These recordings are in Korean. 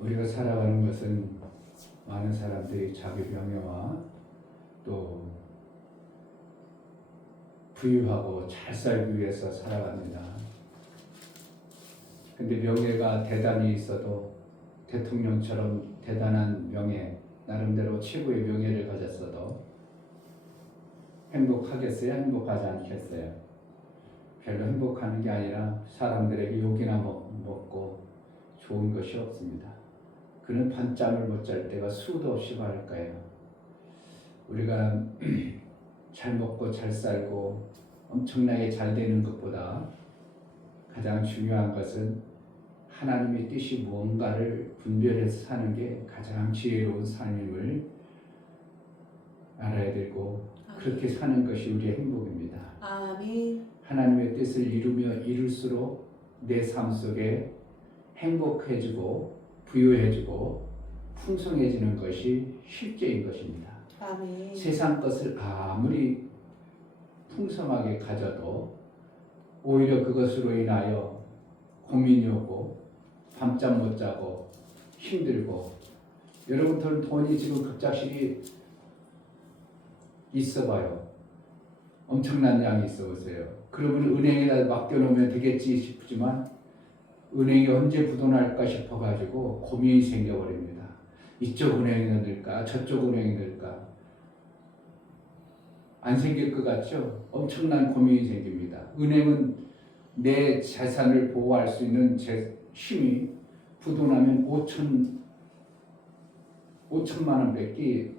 우리가 살아가는 것은 많은 사람들이 자기 명예와 또 부유하고 잘 살기 위해서 살아갑니다. 근데 명예가 대단히 있어도 대통령처럼 대단한 명예, 나름대로 최고의 명예를 가졌어도 행복하겠어요? 행복하지 않겠어요? 별로 행복하는 게 아니라 사람들에게 욕이나 먹고 좋은 것이 없습니다. 그는 밤잠을 못 잘 때가 수도 없이 많을 거예요. 우리가 잘 먹고 잘 살고 엄청나게 잘 되는 것보다 가장 중요한 것은 하나님의 뜻이 무언가를 분별해서 사는 게 가장 지혜로운 삶임을 알아야 되고 그렇게 사는 것이 우리의 행복입니다. 아멘. 하나님의 뜻을 이루며 이룰수록 내 삶 속에 행복해지고 부유해지고 풍성해지는 것이 실제인 것입니다. 아멘. 세상 것을 아무리 풍성하게 가져도 오히려 그것으로 인하여 고민이 오고 밤잠 못 자고 힘들고, 여러분들은 돈이 지금 급작스레 있어 봐요. 엄청난 양이 있어 보세요. 그러면 은행에다 맡겨놓으면 되겠지 싶지만 은행이 언제 부도날까 싶어가지고 고민이 생겨버립니다. 이쪽 은행이 넣을까 저쪽 은행이 넣을까. 안 생길 것 같죠? 엄청난 고민이 생깁니다. 은행은 내 재산을 보호할 수 있는 힘이 부도나면 5천만 원밖에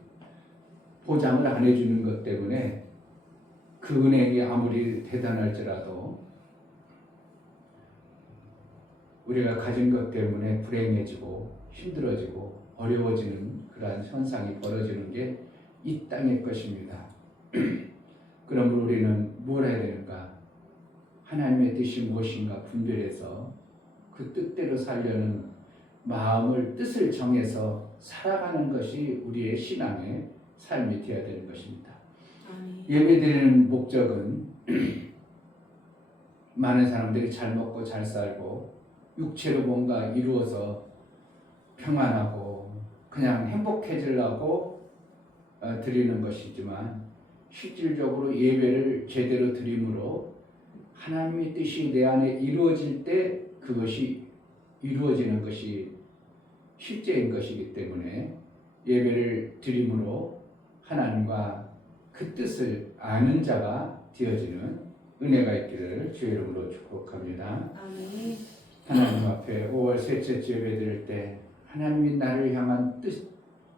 보장을 안 해주는 것 때문에 그 은행이 아무리 대단할지라도 우리가 가진 것 때문에 불행해지고 힘들어지고 어려워지는 그러한 현상이 벌어지는 게 이 땅의 것입니다. 그러므로 우리는 뭘 해야 되는가? 하나님의 뜻이 무엇인가 분별해서 그 뜻대로 살려는 마음을, 뜻을 정해서 살아가는 것이 우리의 신앙의 삶이 되어야 되는 것입니다. 예배드리는 목적은 많은 사람들이 잘 먹고 잘 살고 육체로 뭔가 이루어서 평안하고 그냥 행복해지려고 드리는 것이지만, 실질적으로 예배를 제대로 드림으로 하나님의 뜻이 내 안에 이루어질 때 그것이 이루어지는 것이 실제인 것이기 때문에 예배를 드림으로 하나님과 그 뜻을 아는 자가 되어지는 은혜가 있기를 주의 이름으로 축복합니다. 아멘. 하나님 앞에 5월 셋째 주 예배 드릴 때 하나님이 나를 향한 뜻,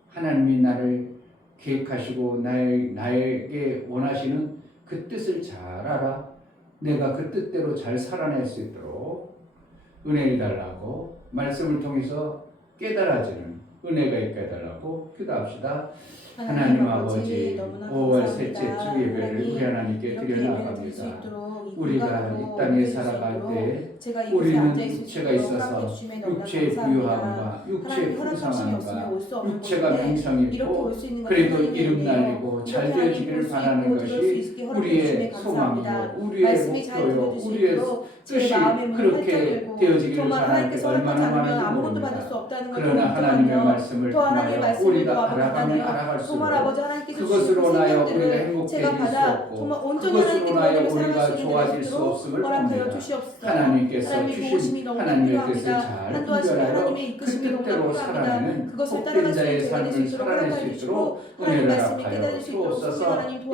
하나님이 나를 계획하시고 나에게 원하시는 그 뜻을 잘 알아 내가 그 뜻대로 잘 살아낼 수 있도록 은혜를 달라고 말씀을 통해서 깨달아지는 은혜가 있게 해달라고 기도합시다. 하나님 아버지, 5월 셋째 주 예배를 우리 하나님께 드려나갑니다. 우리가 이 땅에 살아갈 때 우리는 육체가 있어서 육체의 부유함과 육체의 풍성함과 육체가 명성이 있고 그래도 이름 날리고 잘 되어지기를 바라는 것이 우리의 소망이요 우리의 목표요 우리의 뜻이 그렇게 되어지기를 바라는 게 얼마나 많은지 모릅니다. 그러나 하나님의 말씀을 통하여 우리가 알아갈 수 있고 그것으로 인하여 우리가 행복해질 수 없고 그것으로 인하여 우리가 좋아질 수 없음을 봅니다. 하나님께서 주신 하나님의 뜻을 잘 분별하여 그 뜻대로 살아내는 복된 자의 삶을 살아낼 수 있도록 은혜를 허락하여 주옵소서.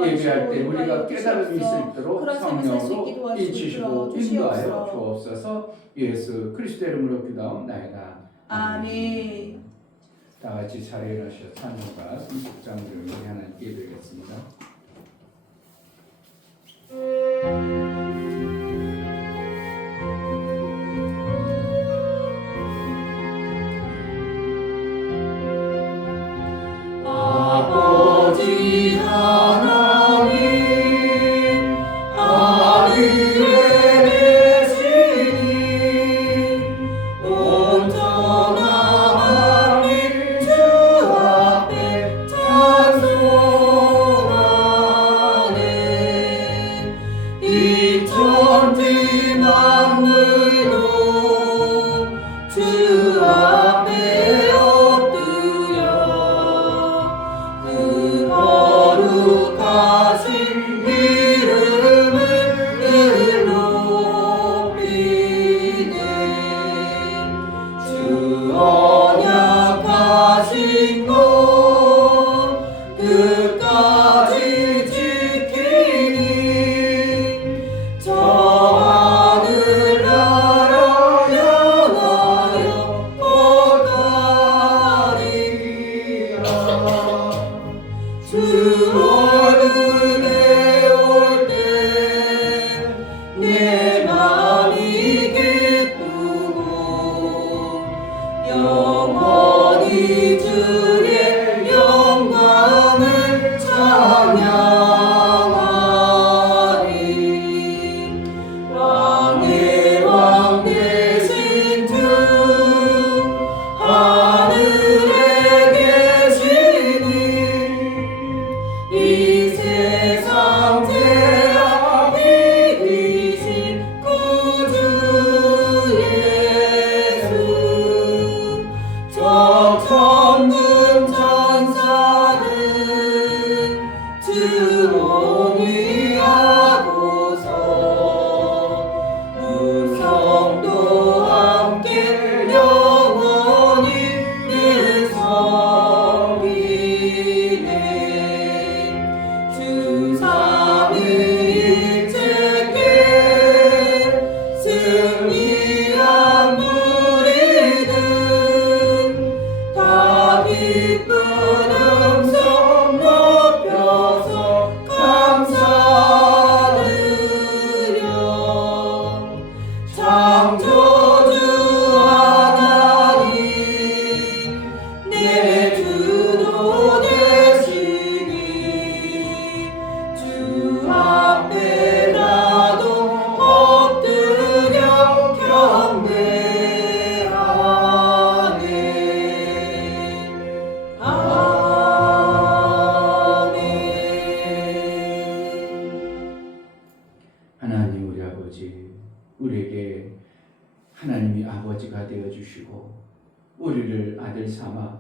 예배할 때 우리가 깨달음이 있을 있도록 성령으로 인치시고 인도하여 주옵소서. 예수 그리스도의 이름으로 기도하옵나이다. 아멘. 다 같이 자리에 일어나셔 찬양과 성숙장들을 우리 하나님께 드리겠습니다. 아버지 하나님 하늘에 계시니 온전한 하나님 주 앞에 찬송하리. 영원히 주의 영광을 찬양하리. 왕의 왕 되신 주 하늘에 계시니 이 세상 죄악 이기신 구주 예수 저 천군 천사는 주 옹이하고서 우성도 함께 영원히 늘 섬기네. 주 삼위일체께 승리한 무리는 다 기쁜 음성 높여서 감사드려. 창조주 하나님 내 주도 되시니 주 앞에 나도 엎드려 경배하네. 아멘. 하나님 우리 아버지, 우리에게 하나님이 아버지가 되어주시고 우리를 아들 삼아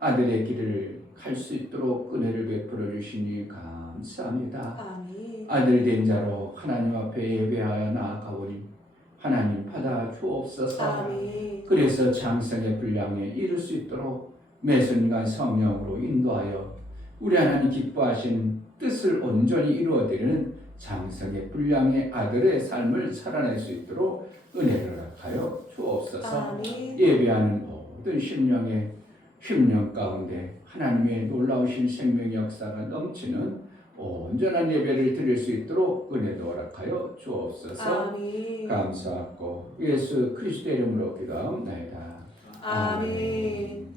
아들의 길을 갈 수 있도록 은혜를 베풀어 주시니 감사합니다. 아멘. 아들 된 자로 하나님 앞에 예배하여 나아가오니 하나님 받아 주옵소서. 아멘. 그래서 장성의 분량에 이룰 수 있도록 매 순간 성령으로 인도하여 우리 하나님 기뻐하신 뜻을 온전히 이루어드리는 장성의 분량의 아들의 삶을 살아낼 수 있도록 은혜를 허락하여 주옵소서. 아멘. 예배하는 모든 심령의 흉령 가운데 하나님의 놀라우신 생명 역사가 넘치는 온전한 예배를 드릴 수 있도록 은혜도 허락하여 주옵소서. 아멘. 감사하고 예수 그리스도의 이름으로 기도하옵나이다. 아멘.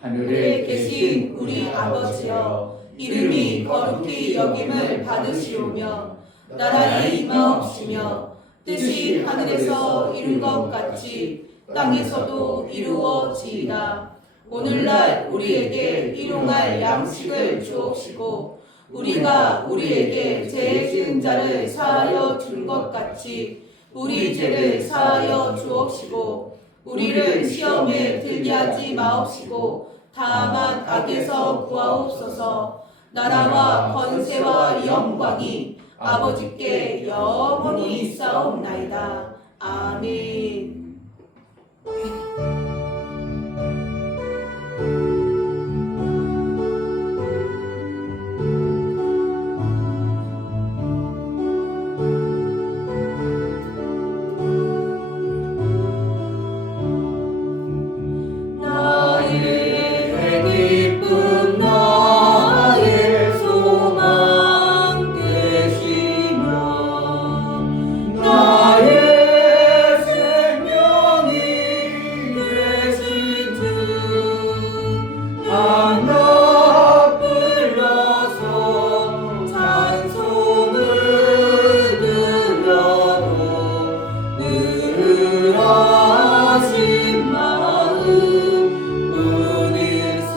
하늘에 계신 우리 아버지여, 이름이 거룩히 여김을 받으시오며 나라의 임하옵시며 뜻이 하늘에서 이룬 것 같이 땅에서도 이루어지이다. 오늘날 우리에게 일용할 양식을 주옵시고 우리가 우리에게 죄 지은 자를 사하여 준 것 같이 우리 죄를 사하여 주옵시고 우리를 시험에 들게 하지 마옵시고 다만 악에서 구하옵소서. 나라와 권세와 영광이 아버지께 영원히 있사옵나이다. 아멘. 나의 기쁨 나의 소망 되시며 나의 생명이 되신 주 한낮 불러서 찬송을 들려도 늘 하신 마음 은일세.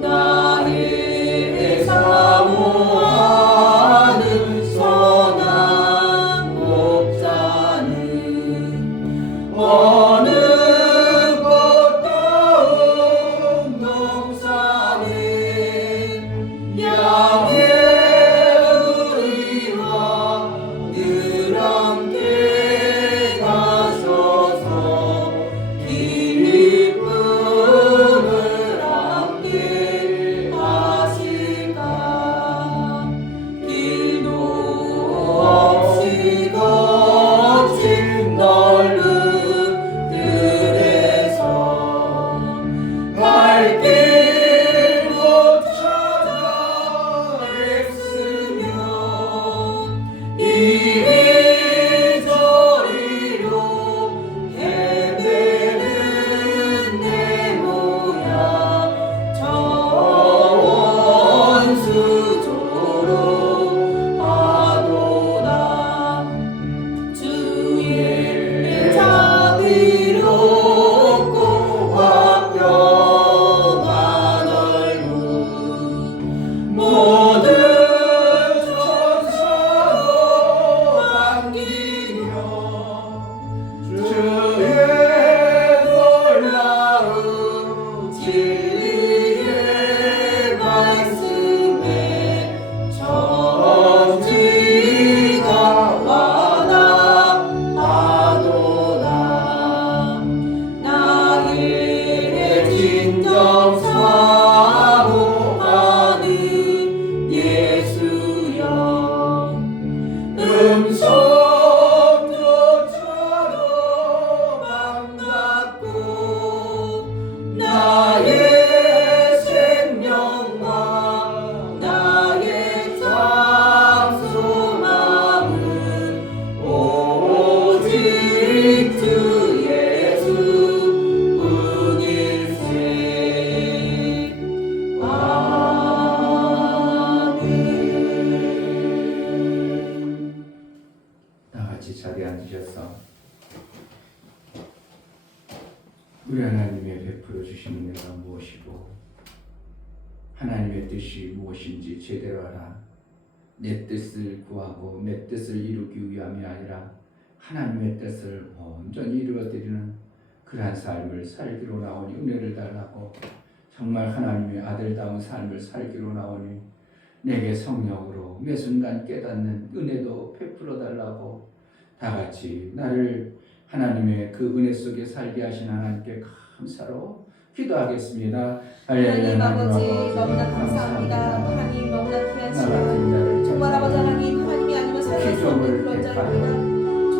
나의 사모하는 선한 목자는 어느 꽃다운 동산에 양의 우리와 늘 함께 가셔서 기쁨을 함께 하실까. 길도 없이 거친 넓은 오직 주 예수뿐일세. 아멘. 다 같이 자리에 앉으셔서 우리 하나님의 베풀어 주시는 은혜가 무엇이고 하나님의 뜻이 무엇인지 제대로 알아 내 뜻을 구하고 내 뜻을 이루기 위함이 아니라 하나님의 뜻을 온전히 이루어드리는 그러한 삶을 살기로 나오니 은혜를 달라고 정말 하나님의 아들다운 삶을 살기로 나오니 내게 성령으로 매 순간 깨닫는 은혜도 베풀어 달라고 다 같이 나를 하나님의 그 은혜 속에 살게 하신 하나님께 감사로 기도하겠습니다. 하나님 아버지 너무나 감사합니다. 하나님 너무나 귀한 시간 정말 아버지 하나님이 아니면 살아갈 수 없는 그런 자입니다.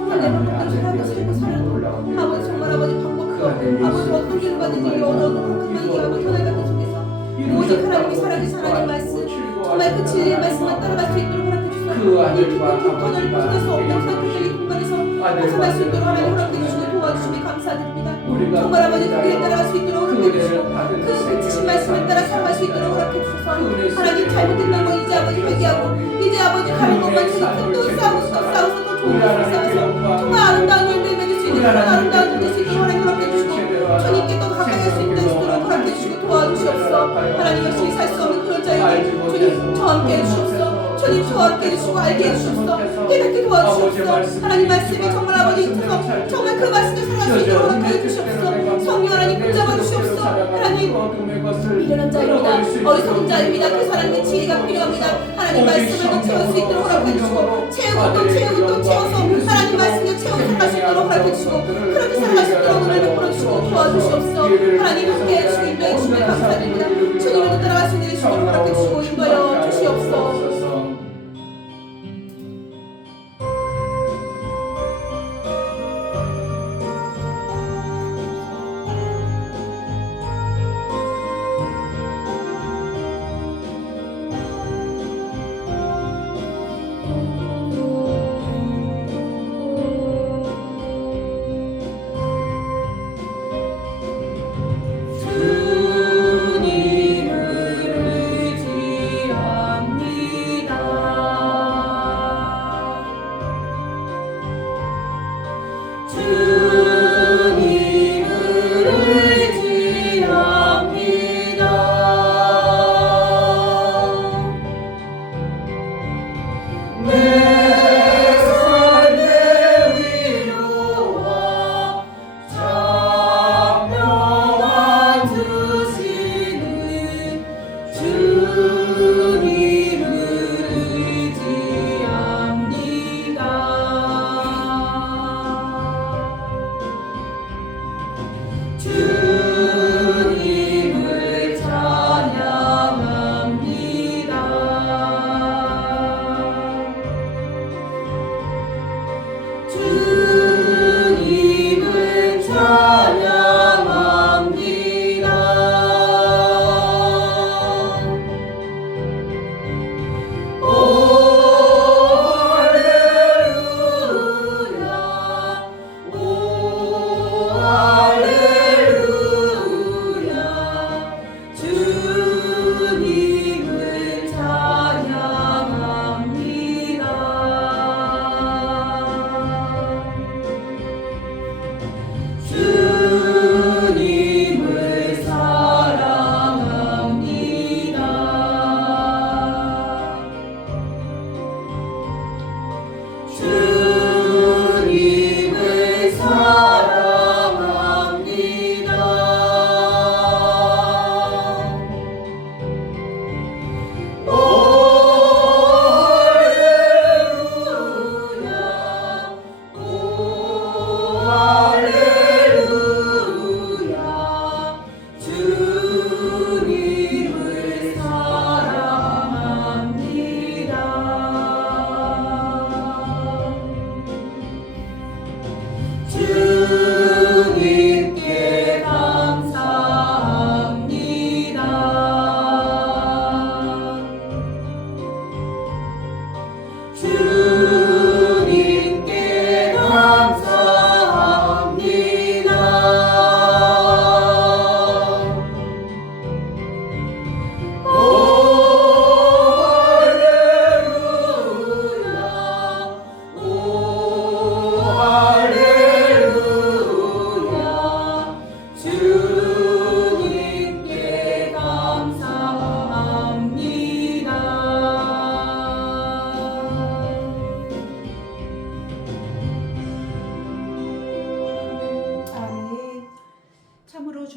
정말 내 방법대로 살고 아버지 정말 아버지 방법도 아버지 어떤 길을 가든지 어떤 방법이 아버지 변화 같은 속에서 오직 하나님이 살아계신 하나님 말씀 정말 그 진리의 말씀만 따라갈 수 있도록 허락해 주소서. 이 좁은 터널을 벗어날 수 없는 그 공간에서 벗어날 수 있도록 하나님 허락해 주시고 도와주시니 감사드립니다. 정말 아버지 그 길에 따라갈 수 있도록 허락해 주시고 그 주신 말씀을 따라 살아갈 수 있도록 허락해 주셔서 하나님 잘못된 거 이제 아버지 회개하고 이제 아버지 가는 것만 또 싸우고 또 싸워서 또 좋은 것을 싸워서 정말 아름다운 열매를 맺을 수 있는 그런 아름다운 일이 될수 있도록 하나님 허락해 주시고 주님께 더 가까이 할 수 있도록 허락해 주시고 도와주시옵소서. 하나님 역시 살 수 없는 그런 자에게 주님 저와 함께 해주시옵소서. 주님 저와 함께 해주시고 알게 해주시옵소서. 깨닫게 도와주시옵소서. 하나님 말씀이 정말 아버지 있어서 정말 그 말씀을 살아갈 수 있도록 허락해 주시옵소서. 성령 하나님 붙잡아 주시옵소서. 하나님 미련한 자입니다. 어리석은 자입니다. 그 사람의 지혜가 필요합니다. 하나님 말씀을 또 채울 수 있도록 허락해 주시고 채우고 또 채우고 또 채워서 하나님 말씀을 채워 살아갈 수 있도록 허락해 주시고 그렇게 살아갈 수 있도록 은혜를 베풀어 주시고 도와주시옵소서. 하나님 함께 해주시고 인도해 주시면 감사드립니다. 주님을 따라갈 수 있는 일을 주도록 허락해 주시고 인도하여 주시옵소서.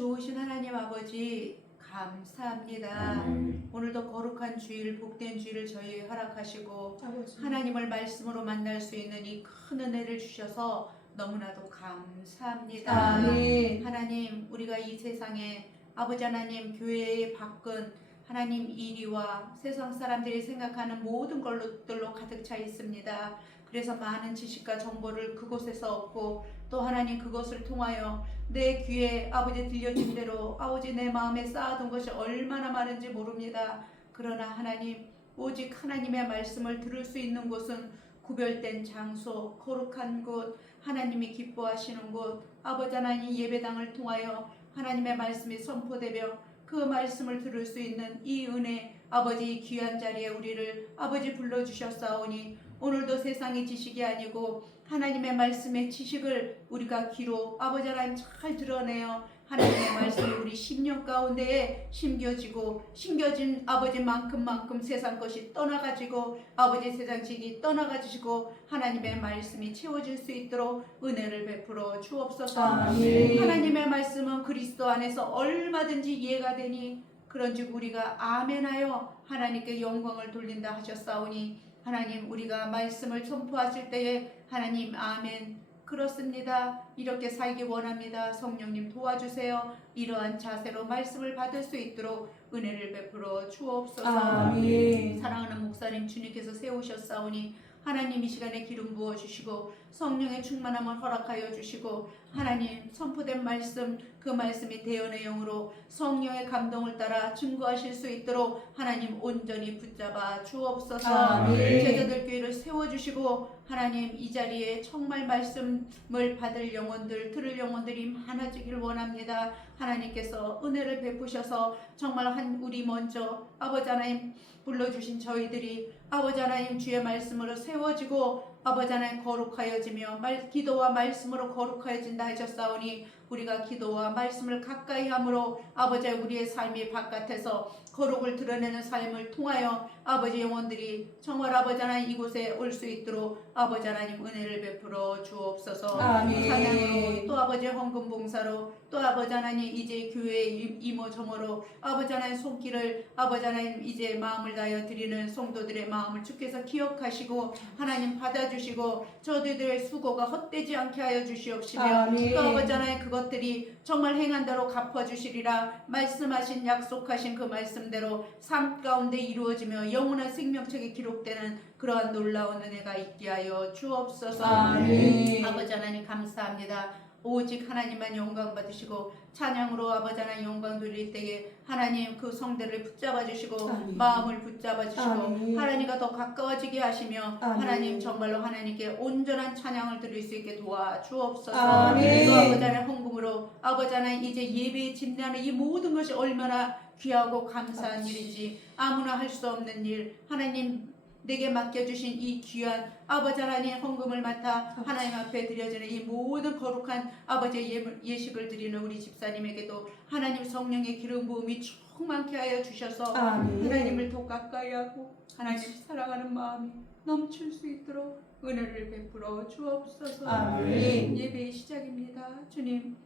좋으신 하나님 아버지 감사합니다. 오늘도 거룩한 주일, 복된 주일을 저희에 허락하시고 아버지. 하나님을 말씀으로 만날 수 있는 이 큰 은혜를 주셔서 너무나도 감사합니다. 아멘. 하나님, 우리가 이 세상에 아버지 하나님 교회의 밖은 하나님 이리와 세상 사람들이 생각하는 모든 것들로 가득 차 있습니다. 그래서 많은 지식과 정보를 그곳에서 얻고 또 하나님 그것을 통하여 내 귀에 아버지 들려진 대로 아버지 내 마음에 쌓아둔 것이 얼마나 많은지 모릅니다. 그러나 하나님 오직 하나님의 말씀을 들을 수 있는 곳은 구별된 장소, 거룩한 곳, 하나님이 기뻐하시는 곳, 아버지 하나님 예배당을 통하여 하나님의 말씀이 선포되며 그 말씀을 들을 수 있는 이 은혜, 아버지 이 귀한 자리에 우리를 아버지 불러주셨사오니 오늘도 세상의 지식이 아니고 하나님의 말씀의 지식을 우리가 귀로 아버지 하나님 잘 드러내어 하나님의 말씀이 우리 심령 가운데에 심겨진 아버지만큼 세상 것이 떠나가지고 아버지 세상 지기 떠나가지고 하나님의 말씀이 채워질 수 있도록 은혜를 베풀어 주옵소서. 아멘. 하나님의 말씀은 그리스도 안에서 얼마든지 이해가 되니 그런즉 우리가 아멘하여 하나님께 영광을 돌린다 하셨사오니 하나님 우리가 말씀을 선포하실 때에 하나님 아멘 그렇습니다. 이렇게 살기 원합니다. 성령님 도와주세요. 이러한 자세로 말씀을 받을 수 있도록 은혜를 베풀어 주옵소서. 아멘. 사랑하는 목사님 주님께서 세우셨사오니 하나님 이 시간에 기름 부어주시고 성령의 충만함을 허락하여 주시고 하나님 선포된 말씀 그 말씀이 대언의 영으로 성령의 감동을 따라 증거하실 수 있도록 하나님 온전히 붙잡아 주옵소서. 아멘. 제자들 교회를 세워주시고 하나님 이 자리에 정말 말씀을 받을 영혼들 들을 영혼들이 많아지길 원합니다. 하나님께서 은혜를 베푸셔서 정말 우리 먼저 아버지 하나님 불러주신 저희들이 아버지 하나님 주의 말씀으로 세워지고 아버지 하나님 거룩하여지며 기도와 말씀으로 거룩하여진다 하셨사오니 우리가 기도와 말씀을 가까이 함으로 아버지 우리의 삶이 바깥에서 거룩을 드러내는 삶을 통하여 아버지 영혼들이 정말 아버지 하나님 이곳에 올 수 있도록 아버지 하나님 은혜를 베풀어 주옵소서. 아멘. 찬양으로 또 아버지 헌금 봉사로 또 아버지 하나님 이제 교회 이모저모로 아버지 하나님 손길을 아버지 하나님 이제 마음을 다하여 드리는 성도들의 마음을 주께서 기억하시고 하나님 받아주시고 저들의 수고가 헛되지 않게 하여 주시옵시며 아멘. 또 아버지 하나님 그것들이 정말 행한 대로 갚아주시리라 말씀하신 약속하신 그 말씀대로 삶 가운데 이루어지며 영원한 생명책에 기록되는 그러한 놀라운 은혜가 있게 하여 주옵소서. 아멘. 아버지 하나님 감사합니다. 오직 하나님만 영광 받으시고 찬양으로 아버지 하나님 영광 돌릴 때에 하나님 그 성대를 붙잡아 주시고 아멘. 마음을 붙잡아 주시고 아멘. 하나님과 더 가까워지게 하시며 아멘. 하나님 정말로 하나님께 온전한 찬양을 드릴 수 있게 도와 주옵소서. 아멘. 또 아버지 하나님 헌금으로 아버지 하나님 이제 예배에 집례하는 이 모든 것이 얼마나 귀하고 감사한 일인지 아무나 할 수 없는 일 하나님 내게 맡겨주신 이 귀한 아버지 하나님 헌금을 맡아 하나님 앞에 드려지는 이 모든 거룩한 아버지의 예식을 드리는 우리 집사님에게도 하나님 성령의 기름 부음이 충만케 하여 주셔서 아멘. 하나님을 더 가까이 하고 하나님 사랑하는 마음이 넘칠 수 있도록 은혜를 베풀어 주옵소서. 아멘. 예배의 시작입니다. 주님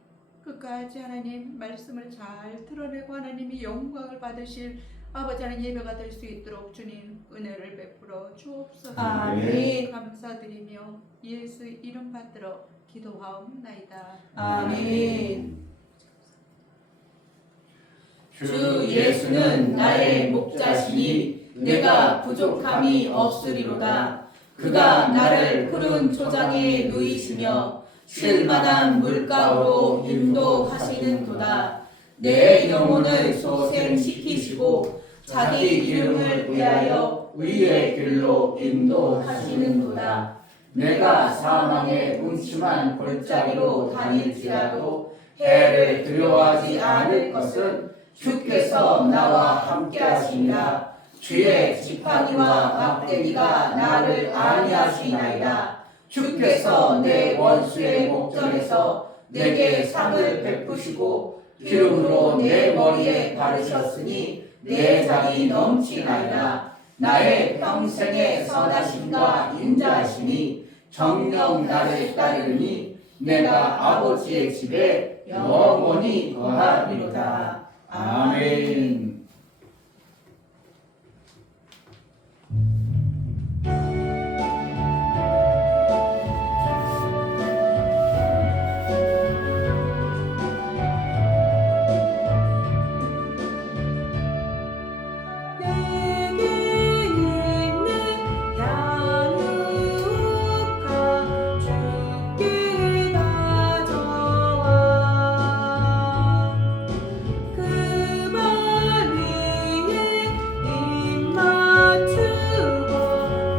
끝까지 하나님 말씀을 잘 드러내고 하나님이 영광을 받으실 아버지 하나님 예배가 될 수 있도록 주님 은혜를 베풀어 주옵소서. 아멘. 감사드리며 예수 이름 받들어 기도하옵나이다. 아멘. 주 예수는 나의 목자시니 내가 부족함이 없으리로다. 그가 나를 푸른 초장에 누이시며 쉴만한 물가로 인도하시는도다. 내 영혼을 소생시키시고 자기 이름을 위하여 의의 길로 인도하시는도다. 내가 사망의 음침한 골짜기로 다닐지라도 해를 두려워하지 않을 것은 주께서 나와 함께하시니라. 주의 지팡이와 막대기가 나를 안위하시나이다. 주께서 내 원수의 목전에서 내게 상을 베푸시고 기름으로 내 머리에 바르셨으니 내 잔이 넘치나이다. 나의 평생의 선하심과 인자하심이 정녕 나를 따르니 내가 아버지의 집에 영원히 거하리로다. 아멘. 내게 있는 양육과 주께 가져와 그 말 위에 입 맞추고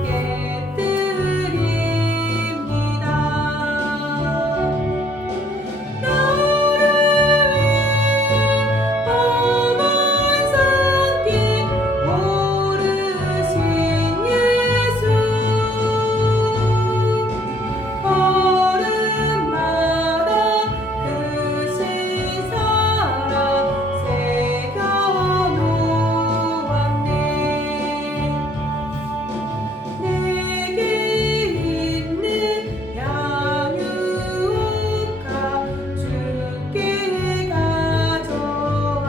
깨뜨립니다. 나를 위해 험한 산길 오르신 예수 걸음마다 크신 사랑 새겨놓았네. 내게 있는 양육과 주께 가져와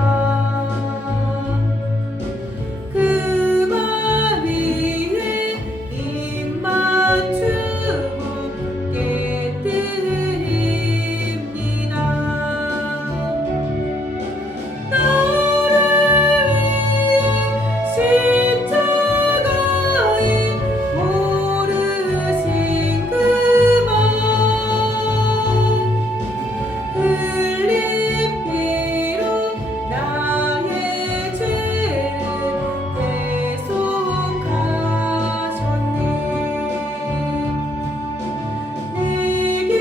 그 말 위에 입 맞추고 깨뜨립니다. 나를 위해 십자가에 오르신 그 말 흘린 피로 나의 죄를 대속하셨네. 내게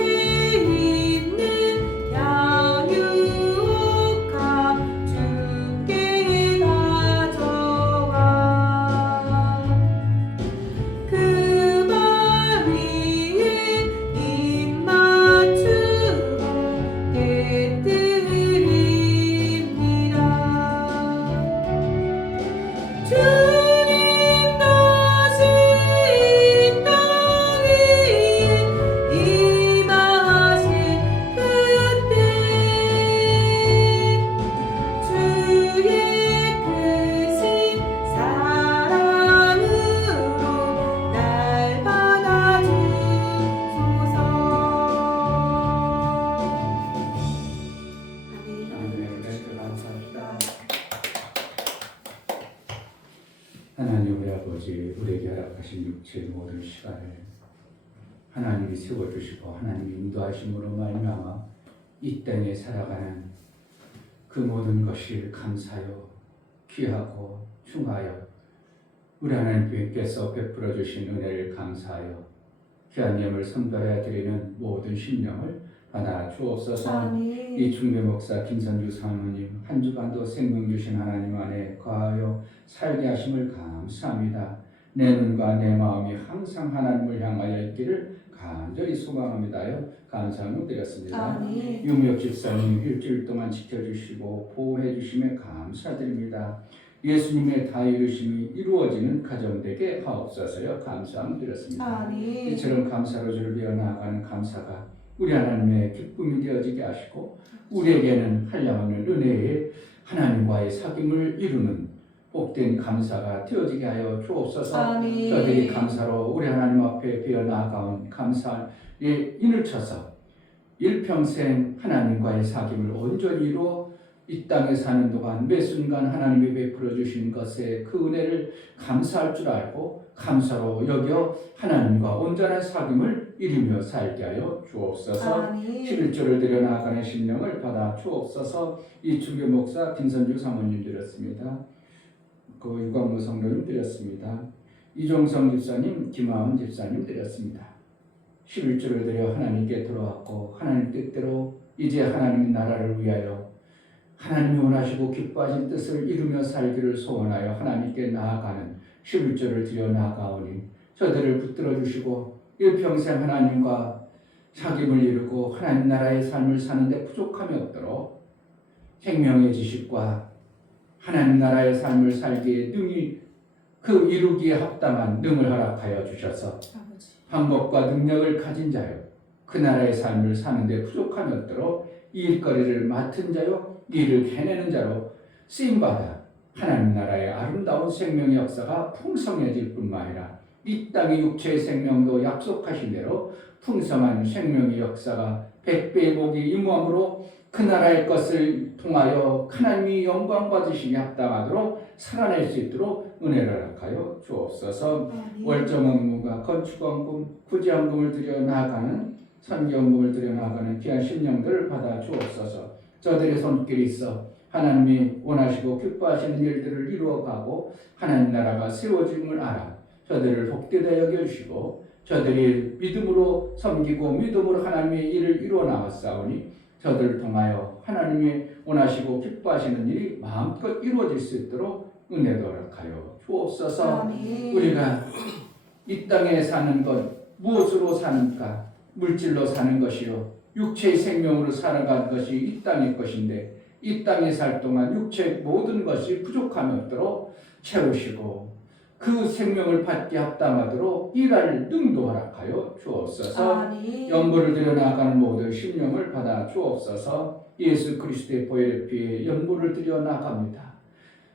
있는 양육과 주께 가져와 그 말 위에 입 맞추고 깨뜨립니다. 주님 다시 이 땅 위에 임하실 그때 주의 크신 사랑으로 날 받아주소서. 아멘. 감사합니다. 하나님 우리 아버지, 우리에게 허락하신 육체의 모든 시간을 하나님이 세워주시고 하나님이 인도하심으로 말미암아 이 땅에 살아가는 그 모든 것이 감사요 귀하고 중하여 우리 하나님께서 베풀어 주신 은혜를 감사하여 귀한 예물 선별해 드리는 모든 심령을 받아 주옵소서. 아멘. 이 중배 목사 김선주 사모님 한 주간도 생명 주신 하나님 안에 거하여 살게 하심을 감사합니다. 내 눈과 내 마음이 항상 하나님을 향하여 있기를 간절히 소망합니다요. 감사함을 드렸습니다. 아멘. 유미옥 집사님 일주일 동안 지켜주시고 보호해 주심에 감사드립니다. 예수님의 다 이루심이 이루어지는 가정 되게 하옵소서요. 감사함을 드렸습니다. 아멘. 이처럼 감사로주를 이어나가는 감사가 우리 하나님의 기쁨이 되어지게 하시고 우리에게는 한량없는 은혜의 하나님과의 사귐을 이루는 복된 감사가 되어지게 하여 주옵소서. 아멘. 저들이 감사로 우리 하나님 앞에 베어나가온 감사에 인을 쳐서 일평생 하나님과의 사귐을 온전히 이루어 이 땅에 사는 동안 매 순간 하나님이 베풀어 주신 것에 그 은혜를 감사할 줄 알고 감사로 여겨 하나님과 온전한 사귐을 이루며 살게 하여 주옵소서. 아멘. 11조를 드려 나아가는 심령을 받아 주옵소서. 이 중교 목사 김선주 사모님 드렸습니다. 그 유광무 성도님 드렸습니다. 이종성 집사님, 김하은 집사님 드렸습니다. 11조를 드려 하나님께 돌아왔고 하나님 뜻대로 이제 하나님 나라를 위하여 하나님이 원하시고 기뻐하신 뜻을 이루며 살기를 소원하여 하나님께 나아가는 11조를 드려 나아가오니 저들을 붙들어 주시고 일평생 하나님과 사귐을 이루고 하나님 나라의 삶을 사는데 부족함이 없도록 생명의 지식과 하나님 나라의 삶을 살기에 능히 그 이루기에 합당한 능을 허락하여 주셔서 아버지. 방법과 능력을 가진 자요 그 나라의 삶을 사는데 부족함이 없도록 일거리를 맡은 자요 일을 해내는 자로 쓰임받아 하나님 나라의 아름다운 생명의 역사가 풍성해질 뿐만 아니라 이 땅의 육체의 생명도 약속하신 대로 풍성한 생명의 역사가 백배의 복이 임함으로 그 나라의 것을 통하여 하나님이 영광 받으시게 합당하도록 살아낼 수 있도록 은혜를 허락하여 주옵소서. 월정원금과 건축원금, 구제원금을 들여 나아가는 선교원금을 들여 나아가는 귀한 심령들을 받아 주옵소서. 저들의 손길이 있어 하나님이 원하시고 기뻐하시는 일들을 이루어가고 하나님 나라가 세워짐을 알아 저들을 복되다 여겨주시고 저들이 믿음으로 섬기고 믿음으로 하나님의 일을 이루어 나갔사오니 저들을 통하여 하나님이 원하시고 기뻐하시는 일이 마음껏 이루어질 수 있도록 은혜도 허락하여 주옵소서. 아멘. 우리가 이 땅에 사는 것 무엇으로 사는가? 물질로 사는 것이요 육체의 생명으로 살아가는 것이 이 땅의 것인데 이 땅에 살 동안 육체의 모든 것이 부족함이 없도록 채우시고 그 생명을 받게 합당하도록 일할 능도 허락하여 주옵소서. 아멘. 연보를 들여 나아가는 모든 심령을 받아 주옵소서. 예수 그리스도의 보혈의 피에 연보를 들여 나갑니다.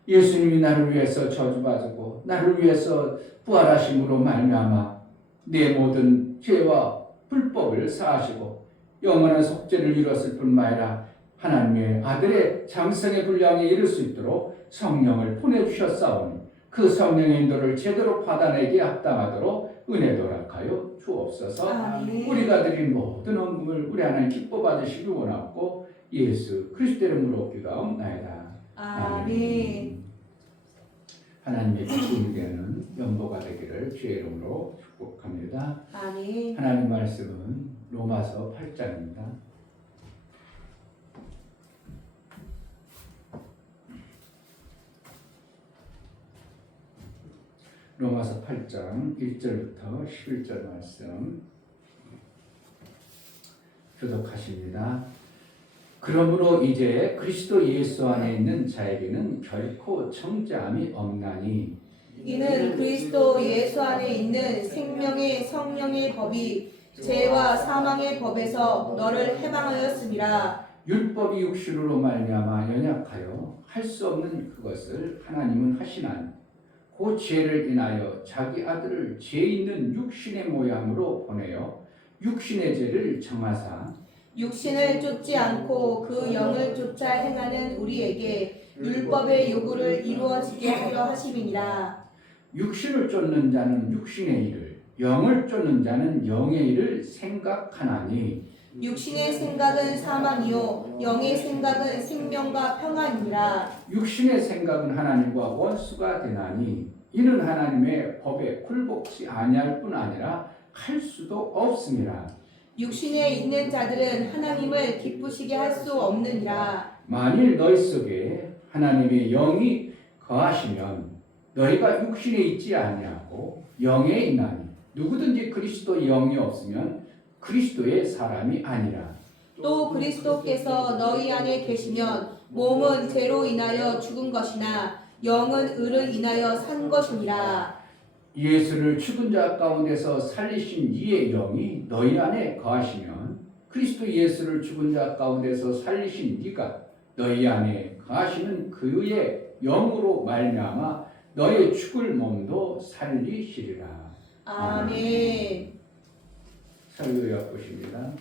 예수님이 나를 위해서 저주받고 나를 위해서 부활하심으로 말미암아 내 모든 죄와 불법을 사하시고 영원한 속죄를 이뤘을 뿐만 아니라 하나님의 아들의 장성의 분량에 이를 수 있도록 성령을 보내주셨사오니 그 성령의 인도를 제대로 받아내게 합당하도록 은혜도 허락하여 주옵소서. 아멘. 우리가 드린 모든 헌금을 우리 하나님 기뻐 받으시기 원하고 예수 그리스도의 이름으로 기도하옵나이다. 아멘. 하나님의 기쁨이 되는 연보가 되기를 주의 이름으로 축복합니다. 아멘. 하나님 말씀은 로마서 8장입니다. 로마서 8장 1절부터 11절 말씀 교독하십니다. 그러므로 이제 그리스도 예수 안에 있는 자에게는 결코 정죄함이 없나니 이는 그리스도 예수 안에 있는 생명의 성령의 법이 죄와 사망의 법에서 너를 해방하였음이라. 율법이 육신으로 말미암아 연약하여 할 수 없는 그것을 하나님은 하시나니 그 죄를 인하여 자기 아들을 죄 있는 육신의 모양으로 보내어 육신의 죄를 정하사 육신을 쫓지 않고 그 영을 쫓아 행하는 우리에게 율법의 요구를 이루어지게 하려 하심이니라. 육신을 쫓는 자는 육신의 일을 영을 쫓는 자는 영의 일을 생각하나니 육신의 생각은 사망이요 영의 생각은 생명과 평안이니라. 육신의 생각은 하나님과 원수가 되나니 이는 하나님의 법에 굴복지 아니할 뿐 아니라 할 수도 없음이라. 육신에 있는 자들은 하나님을 기쁘시게 할 수 없느니라. 만일 너희 속에 하나님의 영이 거하시면 너희가 육신에 있지 아니하고 영에 있나니 누구든지 그리스도 영이 없으면 그리스도의 사람이 아니라. 또 그리스도께서 너희 안에 계시면 몸은 죄로 인하여 죽은 것이나 영은 의를 인하여 산 것이니라. 예수를 죽은 자 가운데서 살리신 이의 영이 너희 안에 거하시면 그리스도 예수를 죽은 자 가운데서 살리신 이가 너희 안에 거하시는 그의 영으로 말미암아 너의 죽을 몸도 살리시리라. 아멘. 설교 엿보십니다.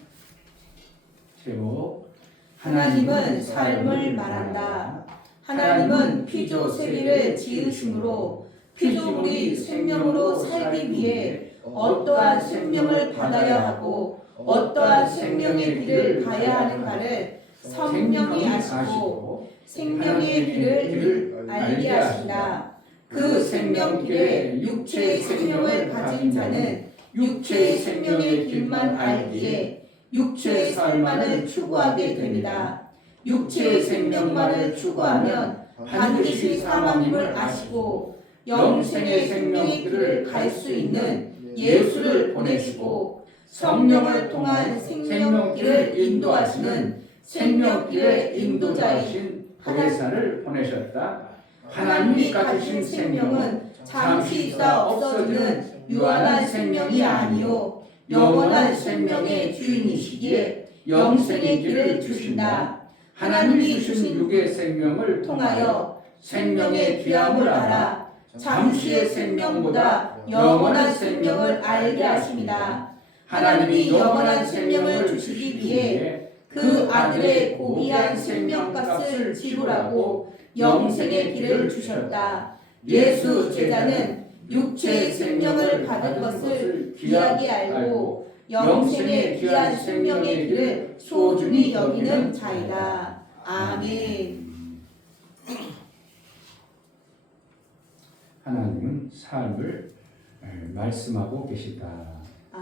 제목 하나님은 삶을 말한다. 하나님은 피조 세리를 지으심으로 피조물이 생명으로 살기 위해 어떠한 생명을 받아야 하고 어떠한 생명의 길을 가야 하는가를 성령이 아시고 생명의 길을 알게 하신다. 그 생명길에 육체의 생명을 가진 자는 육체의 생명의 길만 알기에 육체의 삶만을 추구하게 됩니다. 육체의 생명만을 추구하면 반드시 사망임을 아시고 영생의 생명의 길을 갈 수 있는 예수를 보내시고 성령을 통한 생명길을 인도하시는 생명길의 인도자이신 보혜사를 보내셨다. 하나님이 가지신 생명은 잠시 있다 없어지는 유한한 생명이 아니요 영원한 생명의 주인이시기에 영생의 길을 주신다. 하나님이 주신 육의 생명을 통하여 생명의 귀함을 알아 잠시의 생명보다 영원한 생명을 알게 하십니다. 하나님이 영원한 생명을 주시기 위해 그 아들의 고귀한 생명값을 지불하고 영생의 길을 주셨다. 예수 제자는 육체의 생명을 받은 것을 귀하게 알고 영생의 귀한 생명의 길을 소중히 여기는 자이다. 아멘. 하나님은 삶을 말씀하고 계시다.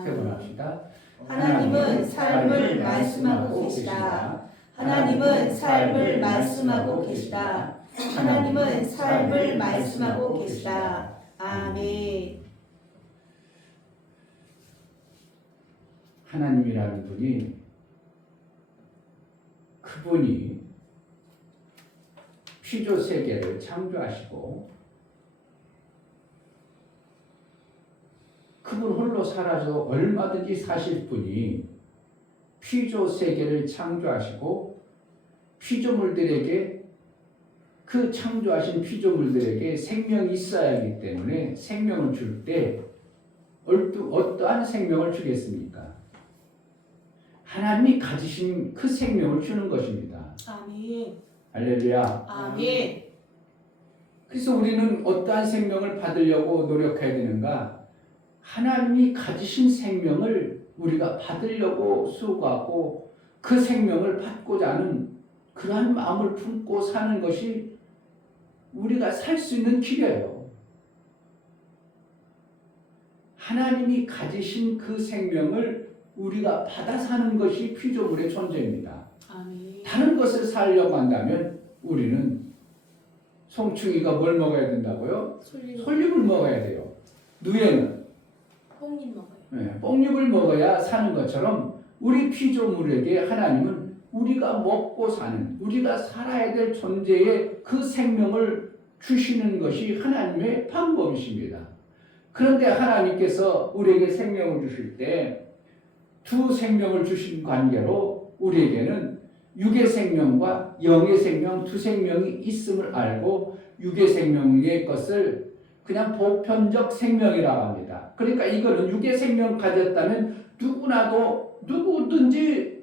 세 번 합시다. 하나님은 삶을 말씀하고 계시다. 하나님은 삶을 말씀하고 계시다. 하나님은 삶을 말씀하고 계시다. 아멘. 하나님이라는 분이 그분이 피조 세계를 창조하시고 그분 홀로 살아서 얼마든지 사실 분이 피조 세계를 창조하시고 피조물들에게 그 창조하신 피조물들에게 생명이 있어야 하기 때문에 생명을 줄 때 어떠한 생명을 주겠습니까? 하나님이 가지신 그 생명을 주는 것입니다. 아멘. 할렐루야. 아멘. 그래서 우리는 어떠한 생명을 받으려고 노력해야 되는가? 하나님이 가지신 생명을 우리가 받으려고 수고하고 그 생명을 받고자 하는 그러한 마음을 품고 사는 것이 우리가 살 수 있는 길이에요. 하나님이 가지신 그 생명을 우리가 받아 사는 것이 피조물의 존재입니다. 아멘. 다른 것을 살려고 한다면 우리는 송충이가 뭘 먹어야 된다고요? 솔잎을 먹어야 돼요. 누에는 뽕잎 먹어요. 뽕잎을 먹어야 사는 것처럼 우리 피조물에게 하나님은 우리가 먹고 사는, 우리가 살아야 될 존재의 그 생명을 주시는 것이 하나님의 방법이십니다. 그런데 하나님께서 우리에게 생명을 주실 때 두 생명을 주신 관계로 우리에게는 육의 생명과 영의 생명 두 생명이 있음을 알고 육의 생명의 것을 그냥 보편적 생명이라고 합니다. 그러니까 이거는 육의 생명 가졌다면 누구든지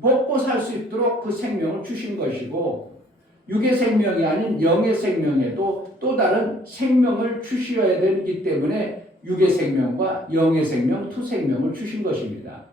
먹고 살 수 있도록 그 생명을 주신 것이고 육의 생명이 아닌 영의 생명에도 또 다른 생명을 주셔야 되기 때문에 육의 생명과 영의 생명 두 생명을 주신 것입니다.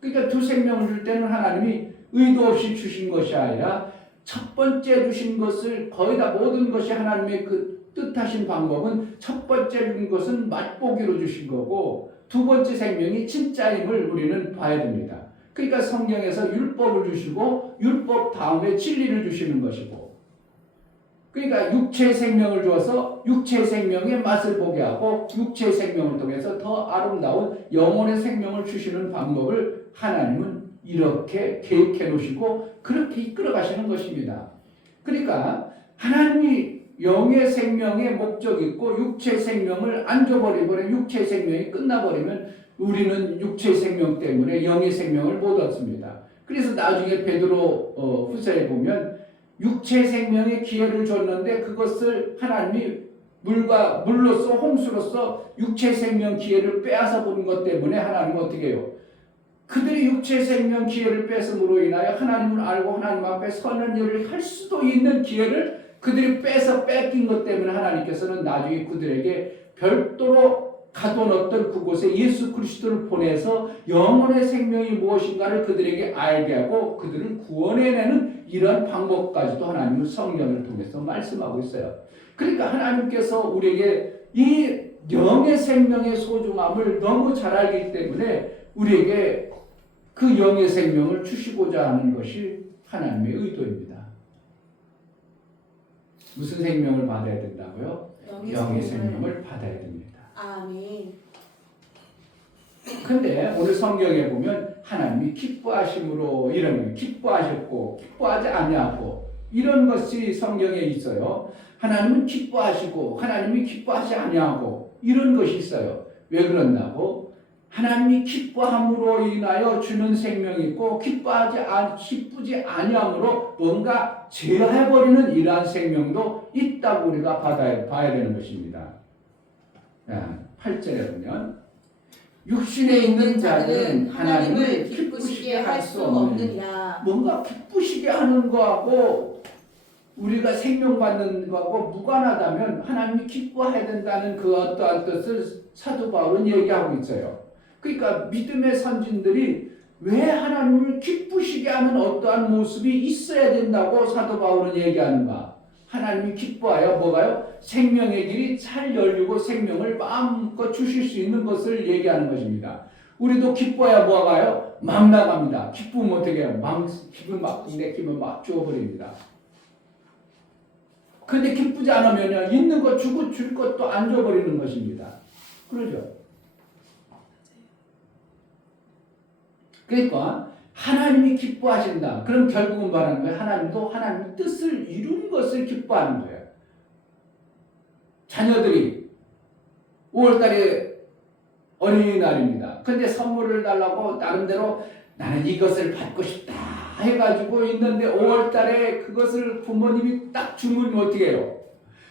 그러니까 두 생명을 줄 때는 하나님이 의도 없이 주신 것이 아니라 첫 번째 주신 것을 거의 다 모든 것이 하나님의 그 뜻하신 방법은 첫 번째 준 것은 맛보기로 주신 거고 두 번째 생명이 진짜임을 우리는 봐야 됩니다. 그러니까 성경에서 율법을 주시고 율법 다음에 진리를 주시는 것이고 그러니까 육체의 생명을 주어서 육체의 생명의 맛을 보게 하고 육체의 생명을 통해서 더 아름다운 영혼의 생명을 주시는 방법을 하나님은 이렇게 계획해 놓으시고 그렇게 이끌어 가시는 것입니다. 그러니까 하나님이 영의 생명의 목적이 있고 육체의 생명을 안 줘버리면 육체의 생명이 끝나버리면 우리는 육체의 생명 때문에 영의 생명을 못 얻습니다. 그래서 나중에 베드로 후서에 보면 육체의 생명의 기회를 줬는데 그것을 하나님이 물로서 홍수로서 육체의 생명 기회를 빼앗아 본 것 때문에 하나님은 어떻게 해요? 그들이 육체의 생명 기회를 뺏음으로 인하여 하나님을 알고 하나님 앞에 선한 일을 할 수도 있는 기회를 그들이 뺏긴 것 때문에 하나님께서는 나중에 그들에게 별도로 가둬놓았던 그곳에 예수 그리스도를 보내서 영혼의 생명이 무엇인가를 그들에게 알게 하고 그들을 구원해내는 이런 방법까지도 하나님은 성경을 통해서 말씀하고 있어요. 그러니까 하나님께서 우리에게 이 영의 생명의 소중함을 너무 잘 알기 때문에 우리에게 그 영의 생명을 주시고자 하는 것이 하나님의 의도입니다. 무슨 생명을 받아야 된다고요? 영의 생명을 받아야 됩니다. 아멘. 근데 오늘 성경에 보면 하나님이 기뻐하심으로 이런 거 기뻐하셨고 기뻐하지 아니하고 이런 것이 성경에 있어요. 하나님은 기뻐하시고 하나님이 기뻐하지 아니하고 이런 것이 있어요. 왜 그런다고? 하나님이 기뻐함으로 인하여 주는 생명이 있고 기쁘지 아니함으로 뭔가 제어해버리는 이러한 생명도 있다고 우리가 봐야 되는 것입니다. 8절에 보면 육신에 있는 자들은 하나님을 기쁘시게 할 수 없느니라. 뭔가 기쁘시게 하는 거하고 우리가 생명받는 거하고 무관하다면 하나님이 기뻐해야 된다는 그 어떠한 뜻을 사도 바울은 얘기하고 있어요. 그러니까 믿음의 선진들이 왜 하나님을 기쁘시게 하는 어떠한 모습이 있어야 된다고 사도 바울은 얘기하는가? 하나님이 기뻐하여 뭐가요? 생명의 길이 잘 열리고 생명을 마음껏 주실 수 있는 것을 얘기하는 것입니다. 우리도 기뻐야 뭐가요? 막 나갑니다. 기쁘면 어떻게 해요? 기분 막 내키면 막 주어버립니다. 근데 기쁘지 않으면요, 있는 거 주고 줄 것도 안 줘버리는 것입니다. 그러죠? 그러니까 하나님이 기뻐하신다. 그럼 결국은 말하는 거예요. 하나님도 하나님의 뜻을 이룬 것을 기뻐하는 거예요. 자녀들이 5월달에 어린이날입니다. 근데 선물을 달라고 나름대로 나는 이것을 받고 싶다 해가지고 있는데 5월달에 그것을 부모님이 딱 주면 어떻게 해요?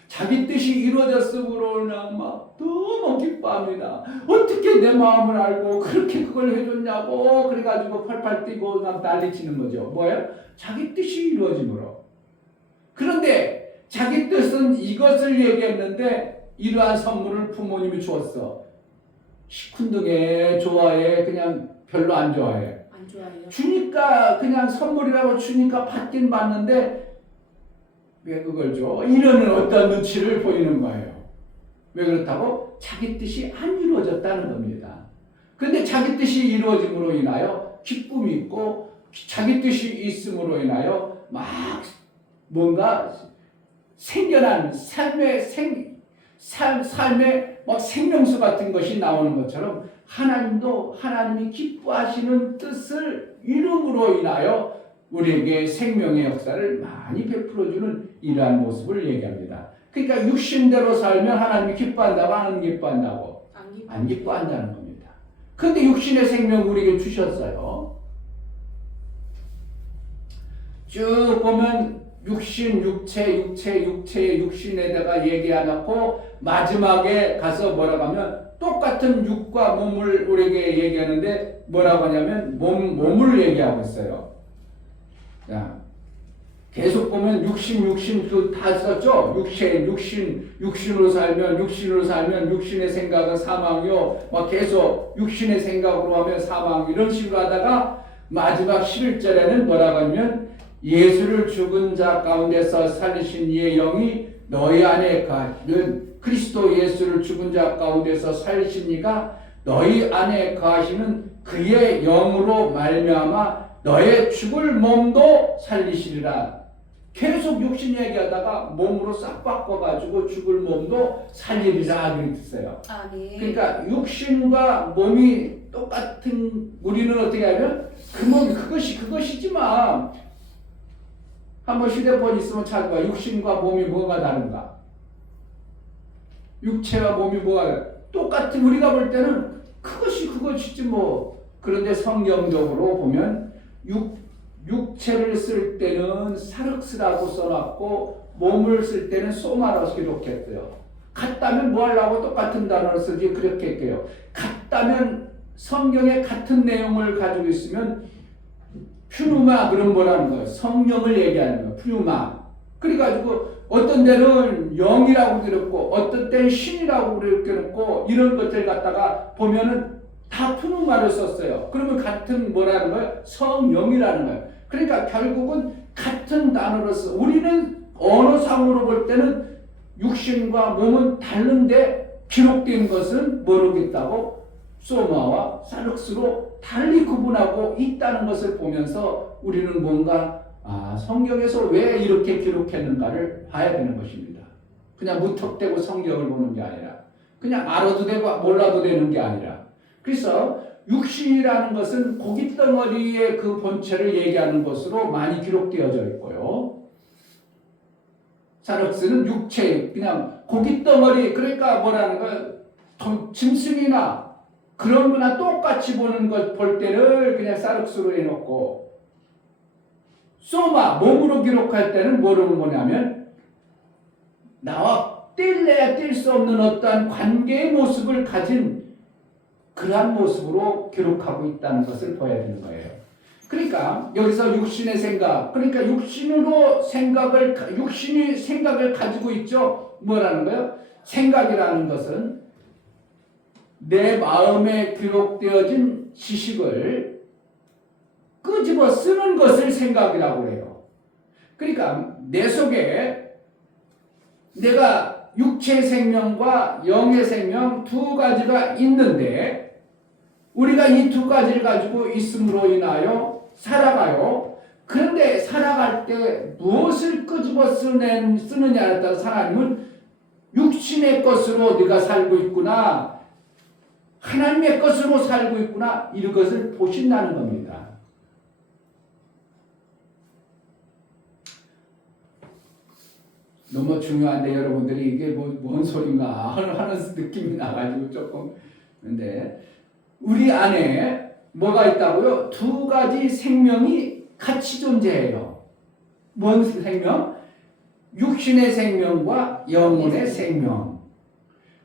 자기 뜻이 이루어졌으므로는 막 너무 기뻐합니다. 어떻게 내 마음을 알고 그렇게 그걸 해줬냐고 그래가지고 팔팔 뛰고 막 난리치는 거죠. 뭐예요? 자기 뜻이 이루어짐으로. 그런데 자기 뜻은 이것을 얘기했는데 이러한 선물을 부모님이 주었어. 시큰둥해, 좋아해, 그냥 별로 안 좋아해. 안 좋아해요. 주니까 그냥 선물이라고 주니까 받긴 받는데 왜 그걸 줘? 이러는 어떤 눈치를 보이는 거예요. 왜 그렇다고? 자기 뜻이 안 이루어졌다는 겁니다. 그런데 자기 뜻이 이루어짐으로 인하여 기쁨이 있고 자기 뜻이 있음으로 인하여 막 뭔가 생겨난 삶의 막 생명수 같은 것이 나오는 것처럼 하나님도 하나님이 기뻐하시는 뜻을 이룸으로 인하여 우리에게 생명의 역사를 많이 베풀어주는 이러한 모습을 얘기합니다. 그러니까 육신대로 살면 하나님이 기뻐한다고 안 기뻐한다고? 안 기뻐한다는 겁니다. 그런데 육신의 생명 우리에게 주셨어요. 쭉 보면 육신, 육체의 육신에다가 얘기 안 하고 마지막에 가서 뭐라고 하면 똑같은 육과 몸을 우리에게 얘기하는데 뭐라고 하냐면 몸을 얘기하고 있어요. 자, 계속 보면 육신 그 다 썼죠? 육신으로 살면 육신의 생각은 사망이요. 막 계속 육신의 생각으로 하면 사망 이런 식으로 하다가 마지막 11절에는 뭐라고 하면 예수를 죽은 자 가운데서 살리신 이의 영이 너희 안에 거하시는 그리스도 예수를 죽은 자 가운데서 살리신 이가 너희 안에 거하시는 그의 영으로 말미암아 너의 죽을 몸도 살리시리라. 계속 육신 얘기하다가 몸으로 싹 바꿔가지고 죽을 몸도 살리리라 그랬어요. 네. 그러니까 육신과 몸이 똑같은 우리는 어떻게 하면 그 몸 그것이지만 한번 휴대폰 있으면 찾아봐. 육신과 몸이 뭐가 다른가? 육체와 몸이 뭐가 다른가? 똑같은 우리가 볼 때는 그것이지 뭐. 그런데 성경적으로 보면 육체를 쓸 때는 사륵스라고 써놨고 몸을 쓸 때는 소마라고 기록했어요. 같다면 뭐 하려고 똑같은 단어를 쓰지 그렇게 할게요. 같다면 성경에 같은 내용을 가지고 있으면 퓨누마 그런 뭐라는 거예요. 성령을 얘기하는 거예요. 퓨누마. 그래가지고 어떤 데는 영이라고 그랬고 어떤 때는 신이라고 그랬고 이런 것들 갖다가 보면은 다 푸누마를 썼어요. 그러면 같은 뭐라는 거예요? 성령이라는 거예요. 그러니까 결국은 같은 단어로 써. 우리는 언어상으로 볼 때는 육신과 몸은 다른데 기록된 것은 모르겠다고 소마와 사륵스로 달리 구분하고 있다는 것을 보면서 우리는 뭔가 성경에서 왜 이렇게 기록했는가를 봐야 되는 것입니다. 그냥 무턱대고 성경을 보는 게 아니라 그냥 알아도 되고 몰라도 되는 게 아니라 그래서 육신이라는 것은 고깃덩어리의 그 본체를 얘기하는 것으로 많이 기록되어져 있고요. 사륵스는 육체, 그냥 고깃덩어리, 그러니까 뭐라는 거예요? 짐승이나 그런 거나 똑같이 보는 것 볼 때를 그냥 쌀국수로 해놓고 소마 몸으로 기록할 때는 뭐냐면 나와 뗄래야 뗄 수 없는 어떠한 관계의 모습을 가진 그러한 모습으로 기록하고 있다는 것을 보여야 되는 거예요. 그러니까 여기서 육신의 생각, 그러니까 육신이 생각을 가지고 있죠. 뭐라는 거예요? 생각이라는 것은 내 마음에 기록되어진 지식을 끄집어 쓰는 것을 생각이라고 해요. 그러니까 내 속에 내가 육체의 생명과 영의 생명 두 가지가 있는데 우리가 이 두 가지를 가지고 있음으로 인하여 살아가요. 그런데 살아갈 때 무엇을 끄집어 쓰느냐에 따라서 하나님은 육신의 것으로 네가 살고 있구나, 하나님의 것으로 살고 있구나, 이런 것을 보신다는 겁니다. 너무 중요한데 여러분들이 이게 뭔 소린가 하는 느낌이 나가지고 조금. 근데 우리 안에 뭐가 있다고요? 두 가지 생명이 같이 존재해요. 뭔 생명? 육신의 생명과 영혼의 생명.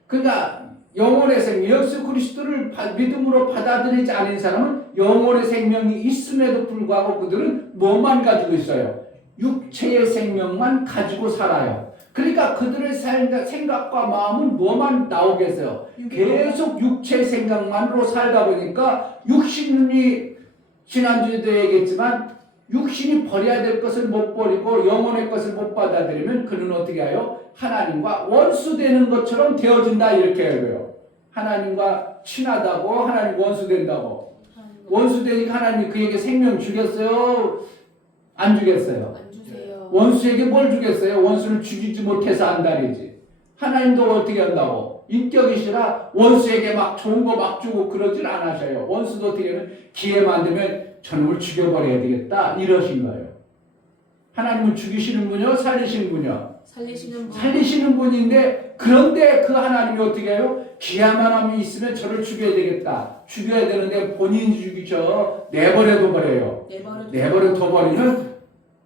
그러니까 영혼의 생명, 예수 그리스도를 믿음으로 받아들이지 않은 사람은 영혼의 생명이 있음에도 불구하고 그들은 뭐만 가지고 있어요? 육체의 생명만 가지고 살아요. 그러니까 그들의 생각과 마음은 뭐만 나오겠어요? 계속 육체 생각만으로 살다 보니까 육신이, 지난주에도 얘기했지만 육신이 버려야 될 것을 못 버리고 영혼의 것을 못 받아들이면 그는 어떻게 해요? 하나님과 원수되는 것처럼 되어진다, 이렇게 해요. 하나님과 친하다고 하나님 원수된다고. 원수되니까 하나님 그에게 생명 주겠어요? 안 주겠어요? 안 주세요. 원수에게 뭘 주겠어요? 원수를 죽이지 못해서 안달이지. 하나님도 어떻게 한다고? 인격이시라 원수에게 막 좋은 거 막 주고 그러진 않으셔요. 원수도 어떻게 하면 기회만 되면 저놈을 죽여버려야 되겠다, 이러신 거예요. 하나님은 죽이시는 분이요? 살리시는 분이요? 살리시는 분. 살리시는 분인데, 그런데 그 하나님이 어떻게 해요? 기회만 하면 있으면 저를 죽여야 되겠다. 죽여야 되는데 본인이 죽이죠. 내버려둬 버려요. 내버려둬 버리면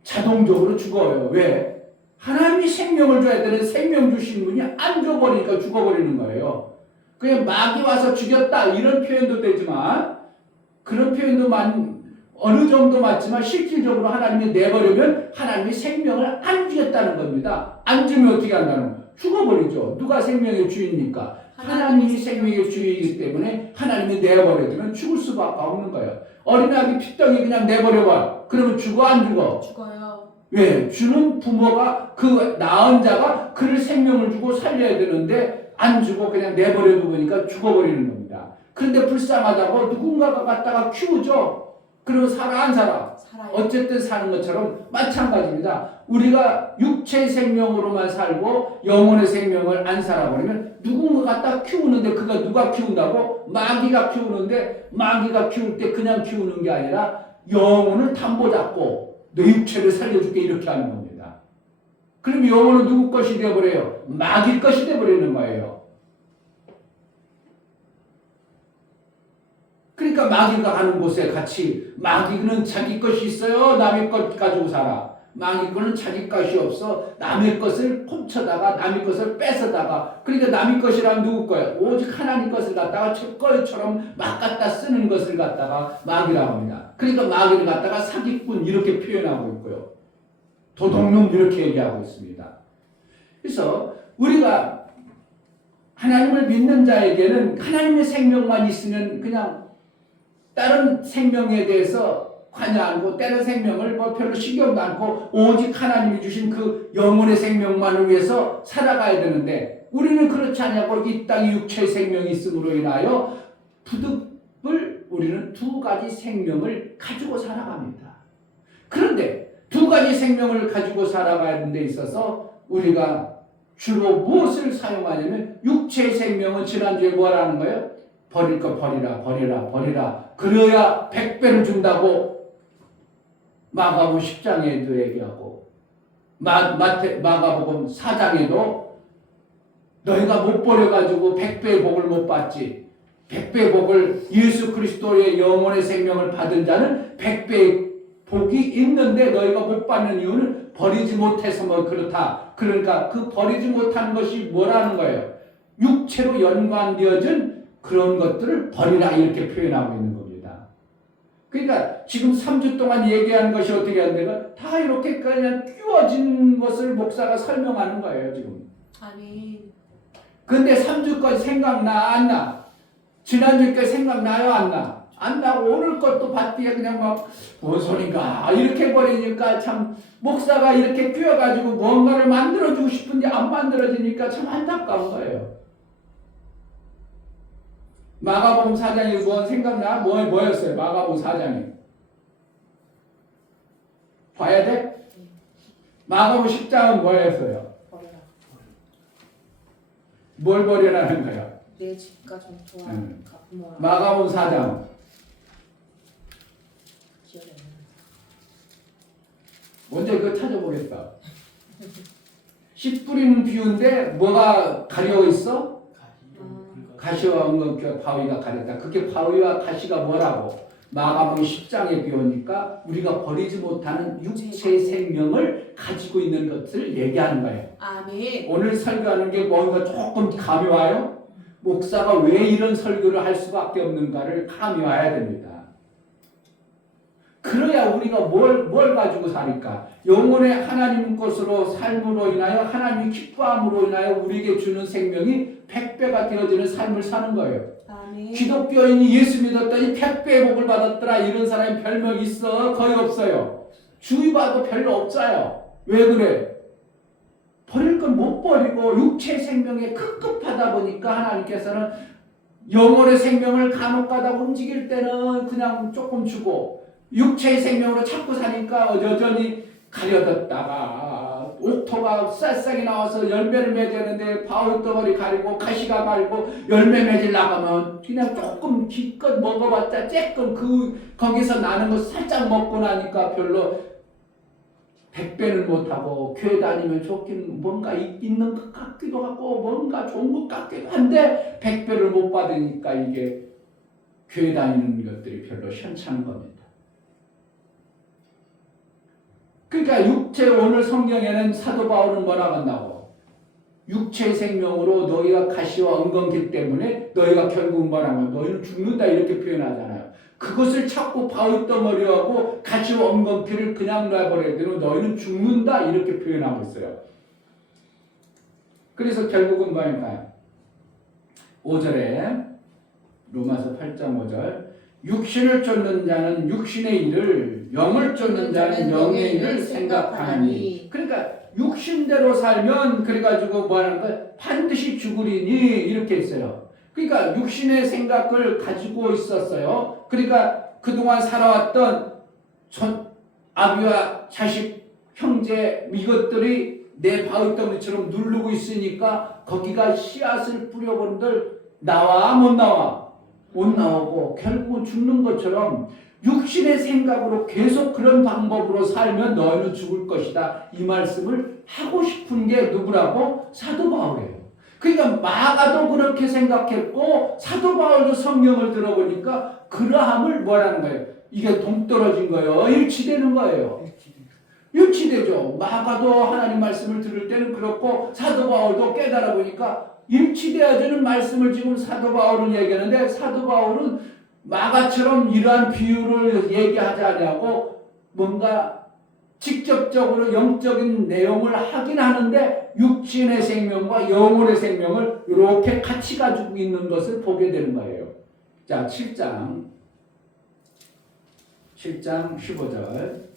자동적으로 죽어요. 왜? 하나님이 생명을 줘야 되는 생명 주신 분이 안 줘버리니까 죽어버리는 거예요. 그냥 마귀 와서 죽였다, 이런 표현도 되지만, 그런 표현도 어느 정도 맞지만 실질적으로 하나님이 내버리면 하나님이 생명을 안 주겠다는 겁니다. 안 주면 어떻게 한다는 거예요? 죽어버리죠. 누가 생명의 주인입니까? 하나님이 생명의 주인이기 때문에 하나님이 내버려두면 죽을 수밖에 없는 거예요. 어린아기 핏덩이 그냥 내버려봐. 그러면 죽어, 안 죽어? 죽어요. 왜? 주는 부모가, 그 낳은 자가 그를 생명을 주고 살려야 되는데 안 주고 그냥 내버려두니까 죽어버리는 겁니다. 그런데 불쌍하다고 누군가가 갖다가 키우죠. 그러면 살아, 안 살아? 살아요. 어쨌든 사는 것처럼 마찬가지입니다. 우리가 육체의 생명으로만 살고 영혼의 생명을 안 살아버리면 누군가 갖다 키우는데, 그가 누가 키운다고? 마귀가 키우는데, 마귀가 키울 때 그냥 키우는 게 아니라 영혼을 담보 잡고 내 육체를 살려줄게, 이렇게 하는 겁니다. 그럼 영혼은 누구 것이 되어버려요? 마귀 것이 되어버리는 거예요. 그러니까 마귀가 가는 곳에 같이, 마귀는 자기 것이 있어요? 남의 것 가지고 살아. 마귀 거는 자기 것이 없어. 남의 것을 훔쳐다가, 남의 것을 뺏어다가. 그러니까 남의 것이란 누구 거예요? 오직 하나님 것을 갖다가 제 것처럼 막 갖다 쓰는 것을 갖다가 마귀라고 합니다. 그러니까 마귀를 갖다가 사기꾼, 이렇게 표현하고 있고요. 도둑놈, 이렇게 얘기하고 있습니다. 그래서 우리가 하나님을 믿는 자에게는 하나님의 생명만 있으면 그냥 다른 생명에 대해서 관여하고, 다른 생명을 별로 신경도 않고 오직 하나님이 주신 그 영혼의 생명만을 위해서 살아가야 되는데, 우리는 그렇지 않냐고. 이 땅에 육체의 생명이 있음으로 인하여 우리는 두 가지 생명을 가지고 살아갑니다. 그런데 두 가지 생명을 가지고 살아가는 데 있어서 우리가 주로 무엇을 사용하냐면, 육체의 생명은 지난주에 뭐라는 거예요? 버릴 거 버리라, 버리라, 버리라. 그래야 100배를 준다고 마가복음 10장에도 얘기하고, 마가복음 4장에도 너희가 못 버려가지고 100배의 복을 못 받지. 100배 복을 예수 그리스도의 영혼의 생명을 받은 자는 100배의 복이 있는데 너희가 못 받는 이유는 버리지 못해서 뭐 그렇다. 그러니까 그 버리지 못한 것이 뭐라는 거예요? 육체로 연관되어진 그런 것들을 버리라 이렇게 표현하고 있는 겁니다. 그러니까 지금 3주 동안 얘기한 것이 어떻게 한다가 다 이렇게 그냥 끼워진 것을 목사가 설명하는 거예요 지금. 아멘. 근데 3주까지 생각나 안 나? 지난주까지 생각나요 안 나? 안 나고 오늘 것도 받기에 그냥 막 뭔 소린가 이렇게 버리니까 참 목사가 이렇게 끼워가지고 뭔가를 만들어주고 싶은데 안 만들어지니까 참 안타까운 거예요. 마가복음 4장이 뭐 생각나? 뭐였어요? 마가복음 4장이 봐야 돼? 마가복음 10장은 뭐였어요? 버려라. 뭘 버리라는 거야? 내 집과 전토와 부모라. 마가복음 4장 기억이 안 나. 먼저 이거 찾아보겠다. 씨 뿌리는 비유인데 뭐가 가려 있어? 가시와 엉겅퀴와 바위가 가렸다. 그게 바위와 가시가 뭐라고? 마가복음 10장에 비유니까 우리가 버리지 못하는 육체의 생명을 가지고 있는 것을 얘기하는 거예요. 아멘. 오늘 설교하는 게 뭔가 조금 감이 와요? 목사가 왜 이런 설교를 할 수밖에 없는가를 감이 와야 됩니다. 그래야 우리가 뭘 가지고 사니까 영혼의 하나님 것으로 삶으로 인하여 하나님이 기뻐함으로 인하여 우리에게 주는 생명이 100배가 되어지는 삶을 사는 거예요. 아멘. 기독교인이 예수 믿었더니 100배의 복을 받았더라 이런 사람이 별명 있어? 거의 없어요. 주위 봐도 별로 없어요. 왜 그래? 버릴 건 못 버리고 육체 생명에 급급하다 보니까 하나님께서는 영혼의 생명을 간혹가다 움직일 때는 그냥 조금 주고 육체의 생명으로 자꾸 사니까 여전히 가려뒀다가 옥토가 쌀쌀이 나와서 열매를 맺었는데 바울덩어리 가리고 가시가 가리고 열매 맺을 나가면 그냥 조금 기껏 먹어봤자 쬐끔 거기서 나는 거 살짝 먹고 나니까 별로 100배는 못하고 교회 다니면 좋긴 뭔가 있는 것 같기도 하고 뭔가 좋은 것 같기도 한데 100배를 못 받으니까 이게 교회 다니는 것들이 별로 현찮은 겁니다. 그러니까 육체 오늘 성경에는 사도 바울은 뭐라고 한다고? 육체의 생명으로 너희가 가시와 엉겅퀴 때문에 너희가 결국 뭐라고 너희는 죽는다 이렇게 표현하잖아요. 그것을 찾고 바위덩어리하고 가시와 엉겅퀴를 그냥 놔버려야 되면 너희는 죽는다 이렇게 표현하고 있어요. 그래서 결국은 뭐일까요? 5절에 로마서 8장 5절 육신을 쫓는 자는 육신의 일을 영을 쫓는 자는 영의 일을 생각하나니. 그러니까 육신대로 살면 그래가지고 뭐하는 거야? 반드시 죽으리니 이렇게 했어요. 그러니까 육신의 생각을 가지고 있었어요. 그러니까 그동안 살아왔던 아비와 자식, 형제 이것들이 내 바위덩어리처럼 누르고 있으니까 거기가 씨앗을 뿌려본들 나와 못 나와? 못 나오고 결국은 죽는 것처럼 육신의 생각으로 계속 그런 방법으로 살면 너희는 죽을 것이다. 이 말씀을 하고 싶은 게 누구라고? 사도 바울이에요. 그러니까 마가도 그렇게 생각했고 사도 바울도 성경을 들어보니까 그러함을 뭐라는 거예요? 이게 동떨어진 거예요. 일치되는 거예요. 일치되죠. 마가도 하나님 말씀을 들을 때는 그렇고 사도 바울도 깨달아 보니까 일치되어지는 말씀을 지금 사도 바울은 얘기하는데 사도 바울은 마가처럼 이러한 비유를 얘기하지 않냐고 뭔가 직접적으로 영적인 내용을 하긴 하는데 육신의 생명과 영혼의 생명을 이렇게 같이 가지고 있는 것을 보게 되는 거예요. 자, 7장 15절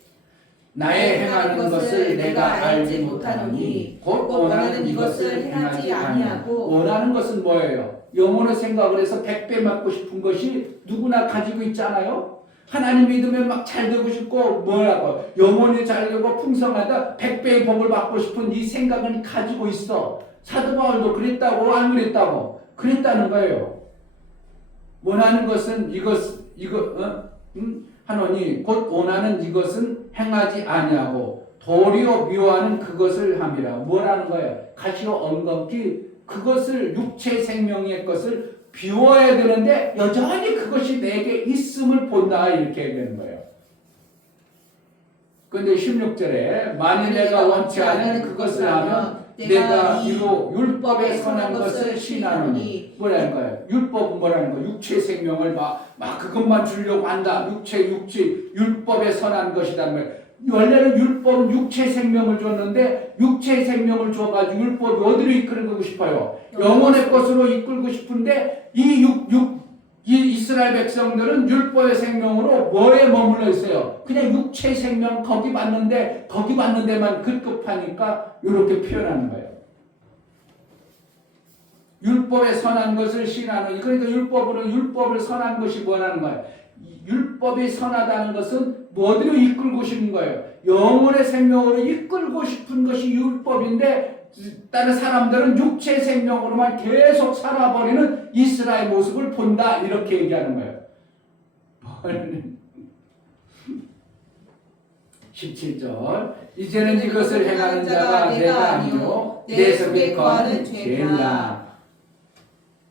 나의 행하는 것을 내가 알지 못하노니 곧 원하는 이것을 행하지 아니하고. 원하는 것은 뭐예요? 영혼의 생각을 해서 100배 맞고 싶은 것이 누구나 가지고 있잖아요. 하나님 믿으면 막 잘 되고 싶고 뭐라고 영혼이 잘 되고 풍성하다 100배의 복을 받고 싶은 이 생각은 가지고 있어. 사도 바울도 그랬다고 안 그랬다고? 그랬다는 거예요. 원하는 것은 하노니 곧 원하는 이것은 행하지 아니하고 도리어 미워하는 그것을 함이라. 뭐라는 거예요? 가시와 엉겅퀴 그것을 육체 생명의 것을 비워야 되는데 여전히 그것이 내게 있음을 본다 이렇게 얘기하는 거예요. 근데 16절에 만일 내가 원치 않은 그것을 하면 내가 이로 율법에 선한 것을 시인하노니 뭐라는 거예요? 율법은 뭐라는 거예요? 육체 생명을 막 그것만 주려고 한다. 율법에 선한 것이라는 거예요. 원래는 율법은 육체 생명을 줬는데 육체 생명을 줘가지고 율법이 어디로 이끌고 싶어요? 영혼의 것으로 이끌고 싶은데 이 이스라엘 백성들은 율법의 생명으로 뭐에 머물러 있어요? 그냥 육체 생명 거기 받는 데만 급급하니까 이렇게 표현하는 거예요. 율법에 선한 것을 시인하는, 그러니까 율법을 선한 것이 뭐라는 거예요? 율법이 선하다는 것은 어디로 이끌고 싶은 거예요? 영혼의 생명으로 이끌고 싶은 것이 율법인데 다른 사람들은 육체 생명으로만 계속 살아버리는 이스라엘 모습을 본다 이렇게 얘기하는 거예요. 17절 이제는 이것을 행하는 자가 내가 아니요 내 속에 거하는 죄라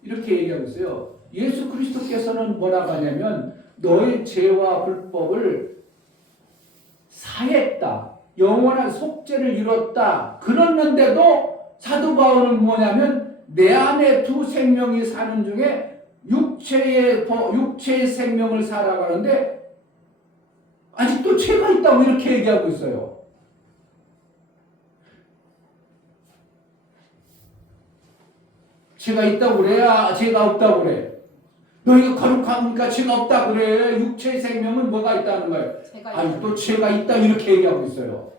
이렇게 얘기하고 있어요. 예수 그리스도께서는 뭐라고 하냐면 너의 죄와 불법을 사했다. 영원한 속죄를 이뤘다. 그랬는데도 사도 바울은 뭐냐면 내 안에 두 생명이 사는 중에 육체의 생명을 살아가는데 아직도 죄가 있다고 이렇게 얘기하고 있어요. 죄가 있다고 그래야 죄가 없다고 그래. 너희가 거룩하니까 죄가 없다고 그래. 육체의 생명은 뭐가 있다는 거예요. 아직도 죄가 있다 이렇게 얘기하고 있어요.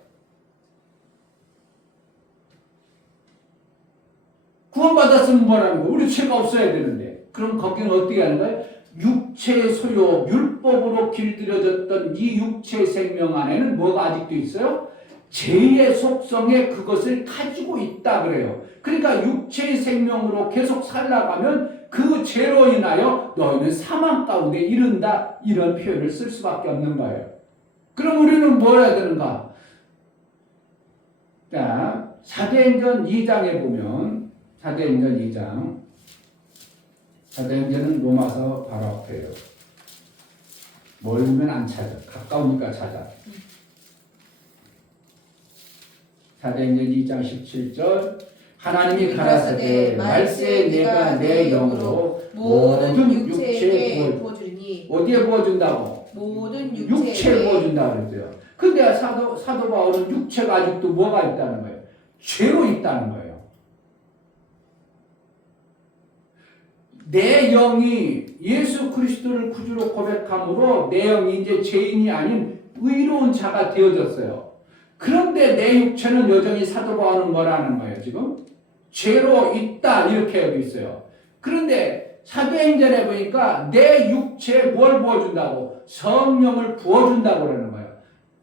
구원받았으면 뭐라는 거예요? 우리 죄가 없어야 되는데. 그럼 거기는 어떻게 하는 거예요? 육체의 소욕, 율법으로 길들여졌던 이 육체의 생명 안에는 뭐가 아직도 있어요? 죄의 속성에 그것을 가지고 있다 그래요. 그러니까 육체의 생명으로 계속 살아가면 그 죄로 인하여 너희는 사망 가운데 이른다 이런 표현을 쓸 수밖에 없는 거예요. 그럼 우리는 뭘 해야 되는가? 자, 사도행전 2장에 보면 사도행전 2장 사도행전은 로마서 바로 앞에요. 멀면 안 찾아. 가까우니까 찾아. 사도행전 2장 17절 하나님이 가라사대 말세 내가 내 영으로 모든 육체에 부어주리니 어디에 부어준다고? 모든 육체에 부어준다고 그랬어요. 근데 사도 바울은 육체가 아직도 뭐가 있다는 거예요? 죄로 있다는 거예요. 내 영이 예수 그리스도를 구주로 고백함으로 내 영이 이제 죄인이 아닌 의로운 자가 되어졌어요. 그런데 내 육체는 여전히 사도 바울은 뭐라는 거예요, 지금? 죄로 있다, 이렇게 하고 있어요. 그런데 사도행전에 보니까 내 육체에 뭘 부어준다고? 성령을 부어준다고 그러는 거예요.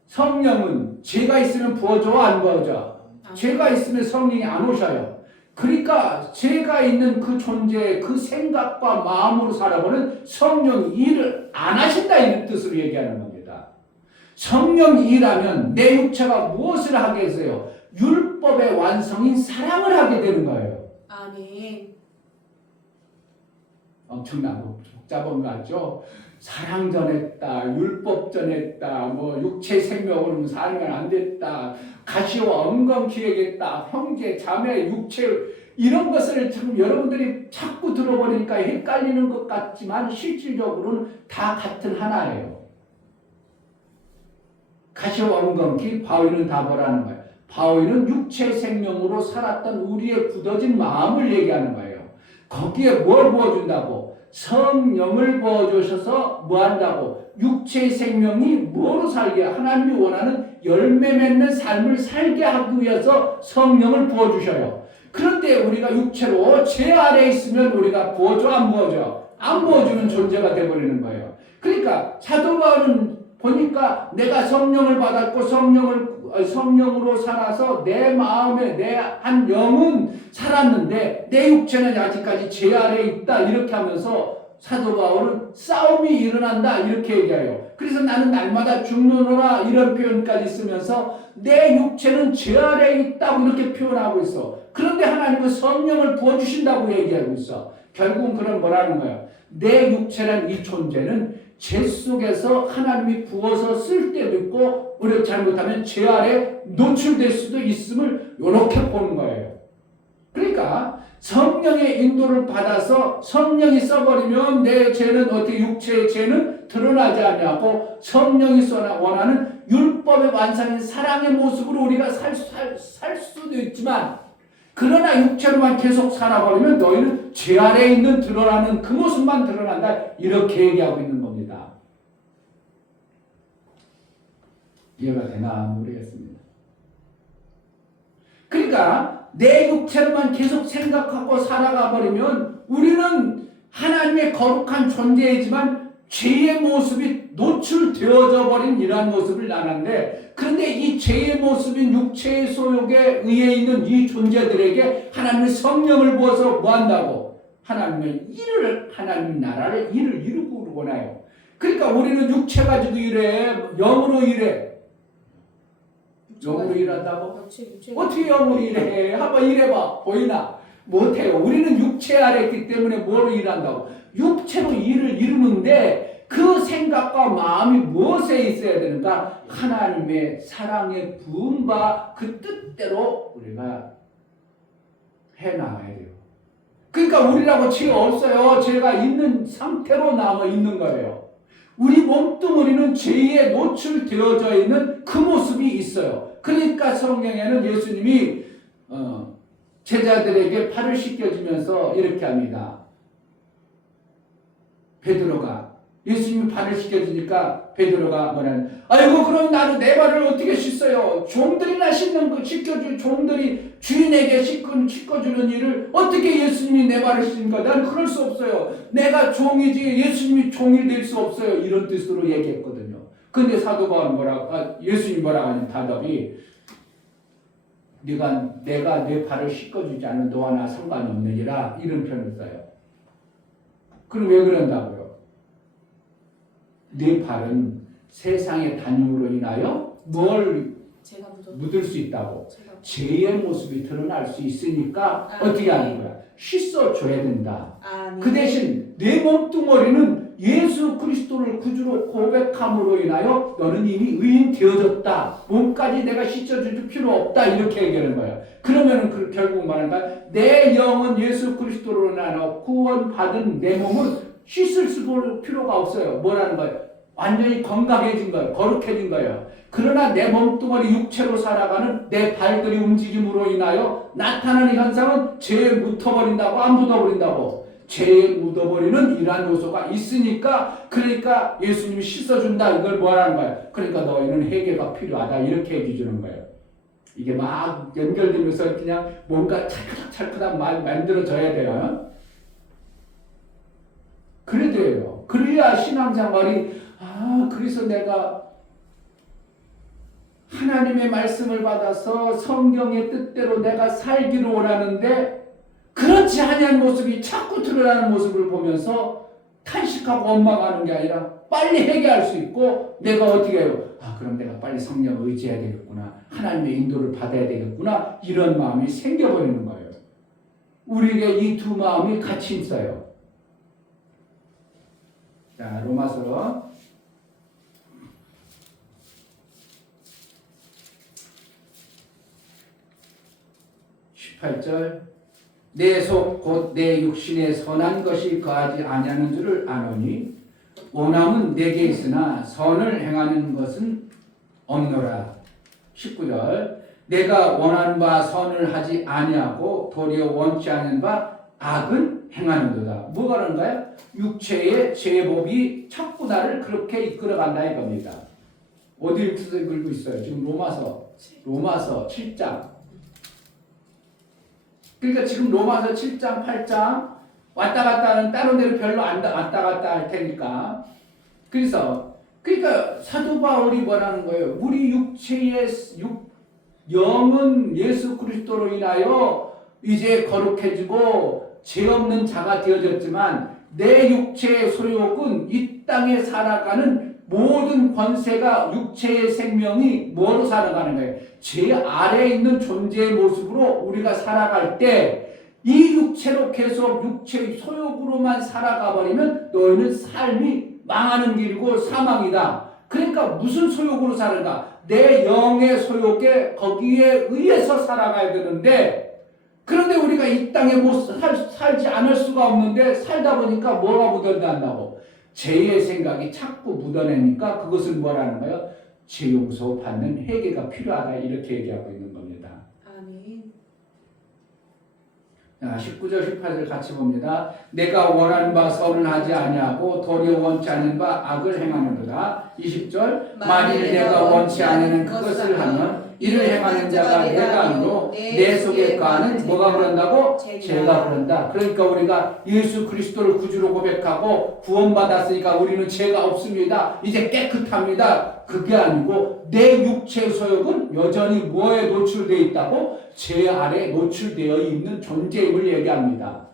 성령은 죄가 있으면 부어줘, 안 부어줘? 죄가 있으면 성령이 안 오셔요. 그러니까 죄가 있는 그 존재, 그 생각과 마음으로 살아보는 성령이 일을 안 하신다, 이런 뜻으로 얘기하는 겁니다. 성령이 일하면 내 육체가 무엇을 하게 했어요? 율법의 완성인 사랑을 하게 되는 거예요. 아멘. 엄청나고 복잡한 거 같죠? 사랑 전했다, 율법 전했다, 뭐 육체 생명으로 살면 안 됐다, 가시와 엉겅퀴 얘기했다, 형제, 자매, 육체 이런 것을 참 여러분들이 자꾸 들어보니까 헷갈리는 것 같지만 실질적으로는 다 같은 하나예요. 가시와 엉겅퀴, 바위는 다 뭐라는 거예요? 바위는 육체 생명으로 살았던 우리의 굳어진 마음을 얘기하는 거예요. 거기에 뭘 부어준다고? 성령을 부어주셔서 뭐 한다고? 육체의 생명이 뭐로 살게? 하나님이 원하는 열매 맺는 삶을 살게 하기 위해서 성령을 부어주셔요. 그런데 우리가 육체로 죄 아래 있으면 우리가 부어줘, 안 부어줘? 안 부어주는 존재가 되어버리는 거예요. 그러니까 사도 바울은 보니까 내가 성령을 받았고 성령으로 살아서 내 마음에 내 한 영은 살았는데 내 육체는 아직까지 죄 아래에 있다 이렇게 하면서 사도 바울은 싸움이 일어난다 이렇게 얘기해요. 그래서 나는 날마다 죽노라 이런 표현까지 쓰면서 내 육체는 죄 아래에 있다고 이렇게 표현하고 있어. 그런데 하나님은 성령을 부어주신다고 얘기하고 있어. 결국은 그런 뭐라는 거야? 내 육체란 이 존재는 죄 속에서 하나님이 부어서 쓸 때도 있고 우리가 잘못하면 죄 아래 노출될 수도 있음을 이렇게 보는 거예요. 그러니까 성령의 인도를 받아서 성령이 써버리면 내 죄는 어떻게 육체의 죄는 드러나지 않냐고 성령이 원하는 율법의 완성인 사랑의 모습으로 우리가 살 수도 있지만 그러나 육체로만 계속 살아버리면 너희는 죄 아래에 있는 드러나는 그 모습만 드러난다. 이렇게 얘기하고 있는 겁니다. 이해가 되나 모르겠습니다. 그러니까 내 육체로만 계속 생각하고 살아가 버리면 우리는 하나님의 거룩한 존재이지만 죄의 모습이 노출되어져 버린 이러한 모습을 나는데 그런데 이 죄의 모습인 육체의 소욕에 의해 있는 이 존재들에게 하나님의 성령을 부어서 뭐 한다고? 하나님의 일을 하나님 나라를 일을 이루고 원해요. 그러니까 우리는 육체 가지고 일해 영으로 일해. 영으로 일한다고? 어떻게 영으로 일해? 한번 일해봐. 보이나? 못해요. 우리는 육체 아래 있기 때문에 뭐로 일한다고? 육체로 일을 이루는데 그 생각과 마음이 무엇에 있어야 되는가? 하나님의 사랑의 부음과 그 뜻대로 우리가 해나가야 돼요. 그러니까 우리라고 죄가 없어요. 죄가 있는 상태로 남아 있는 거예요. 우리 몸뚱어리는 죄에 노출되어져 있는 그 모습이 있어요. 그러니까 성경에는 예수님이 제자들에게 발을 씻겨주면서 이렇게 합니다. 베드로가 예수님이 발을 씻겨주니까 베드로가 뭐냐면 아이고 그럼 나는 내 발을 어떻게 씻어요? 종들이나 씻는 거 씻겨준 종들이 주인에게 씻겨주는 일을 어떻게 예수님이 내 발을 씻는가? 나는 그럴 수 없어요. 내가 종이지 예수님이 종이 될 수 없어요. 이런 뜻으로 얘기했거든요. 근데 사도 바울은 예수님이 뭐라고 하는 답이 내가 내 발을 씻겨주지 않으면 너와 나 상관이 없느니라 이런 표현을 써요. 그럼 왜 그런다고요? 내 발은 세상의 단용으로 인하여 뭘 묻을 수 있다고? 죄의 모습이 드러날 수 있으니까 어떻게 하는 거야? 씻어줘야 된다. 그 대신 내 몸뚱어리는 예수 그리스도를 구주로 고백함으로 인하여 너는 이미 의인 되어졌다. 몸까지 내가 씻어줄 필요 없다. 이렇게 얘기하는 거예요. 그러면은 결국 말한다. 내 영은 예수 그리스도로 인하여 구원받은 내 몸은 씻을 필요가 없어요. 뭐라는 거예요? 완전히 건강해진 거예요. 거룩해진 거예요. 그러나 내 몸뚱어리 육체로 살아가는 내 발들이 움직임으로 인하여 나타나는 현상은 죄에 묻어버린다고 안 묻어버린다고 죄에 묻어버리는 이러한 요소가 있으니까 그러니까 예수님이 씻어준다 이걸 뭐라는 거예요. 그러니까 너희는 회개가 필요하다 이렇게 얘기해 주는 거예요. 이게 막 연결되면서 그냥 뭔가 찰크닥 만들어져야 돼요. 그래야 돼요. 그래야 신앙생활이 그래서 내가 하나님의 말씀을 받아서 성경의 뜻대로 내가 살기를 원하는데 그렇지 아니한 모습이 자꾸 드러나는 모습을 보면서 탄식하고 원망하는 게 아니라 빨리 회개할 수 있고 내가 어떻게 해요? 그럼 내가 빨리 성령을 의지해야 되겠구나. 하나님의 인도를 받아야 되겠구나. 이런 마음이 생겨버리는 거예요. 우리에게 이 두 마음이 같이 있어요. 자, 로마서 18절 내 속 곧 내 육신에 선한 것이 거하지 아니하는 줄을 아노니 원함은 내게 있으나 선을 행하는 것은 없노라. 19절 내가 원하는 바 선을 하지 아니하고 도리어 원치 않는 바 악은 행하는도다. 뭐가 그런가요? 육체의 제법이 자꾸 나를 그렇게 이끌어간다 이겁니다. 어디 읽고 있어요? 지금 로마서 7장. 그러니까 지금 로마서 7장, 8장 왔다 갔다 하는 다른 데로 별로 왔다 갔다 할 테니까. 그러니까 사도 바울이 뭐라는 거예요? 우리 육체의 영은 예수 그리스도로 인하여 이제 거룩해지고 죄 없는 자가 되어졌지만 내 육체의 소욕은 이 땅에 살아가는 모든 권세가 육체의 생명이 뭐로 살아가는 거예요? 죄 아래에 있는 존재의 모습으로 우리가 살아갈 때 이 육체로 계속 육체의 소욕으로만 살아가 버리면 너희는 삶이 망하는 길이고 사망이다. 그러니까 무슨 소욕으로 사는가? 내 영의 소욕에 거기에 의해서 살아가야 되는데, 그런데 우리가 이 땅에 살지 않을 수가 없는데 살다 보니까 뭐가 묻어난다고? 죄의 생각이 자꾸 묻어내니까 그것을 뭐라는 거예요? 죄 용서 받는 회개가 필요하다, 이렇게 얘기하고 있는 겁니다. 아멘. 19절 18절 같이 봅니다. 내가 원하는 바 선을 아니하고 도리어 원치 않는 바 악을 행하느니라. 20절 만일 내가 원치 않는 그것을 하면 이를 행하는 자가 내가 아니로 내 속에 가는 뭐가 그런다고? 죄가 그런다. 그러니까 우리가 예수 그리스도를 구주로 고백하고 구원받았으니까 우리는 죄가 없습니다. 이제 깨끗합니다. 그게 아니고 내 육체의 소욕은 여전히 뭐에 노출되어 있다고? 죄 아래 노출되어 있는 존재임을 얘기합니다.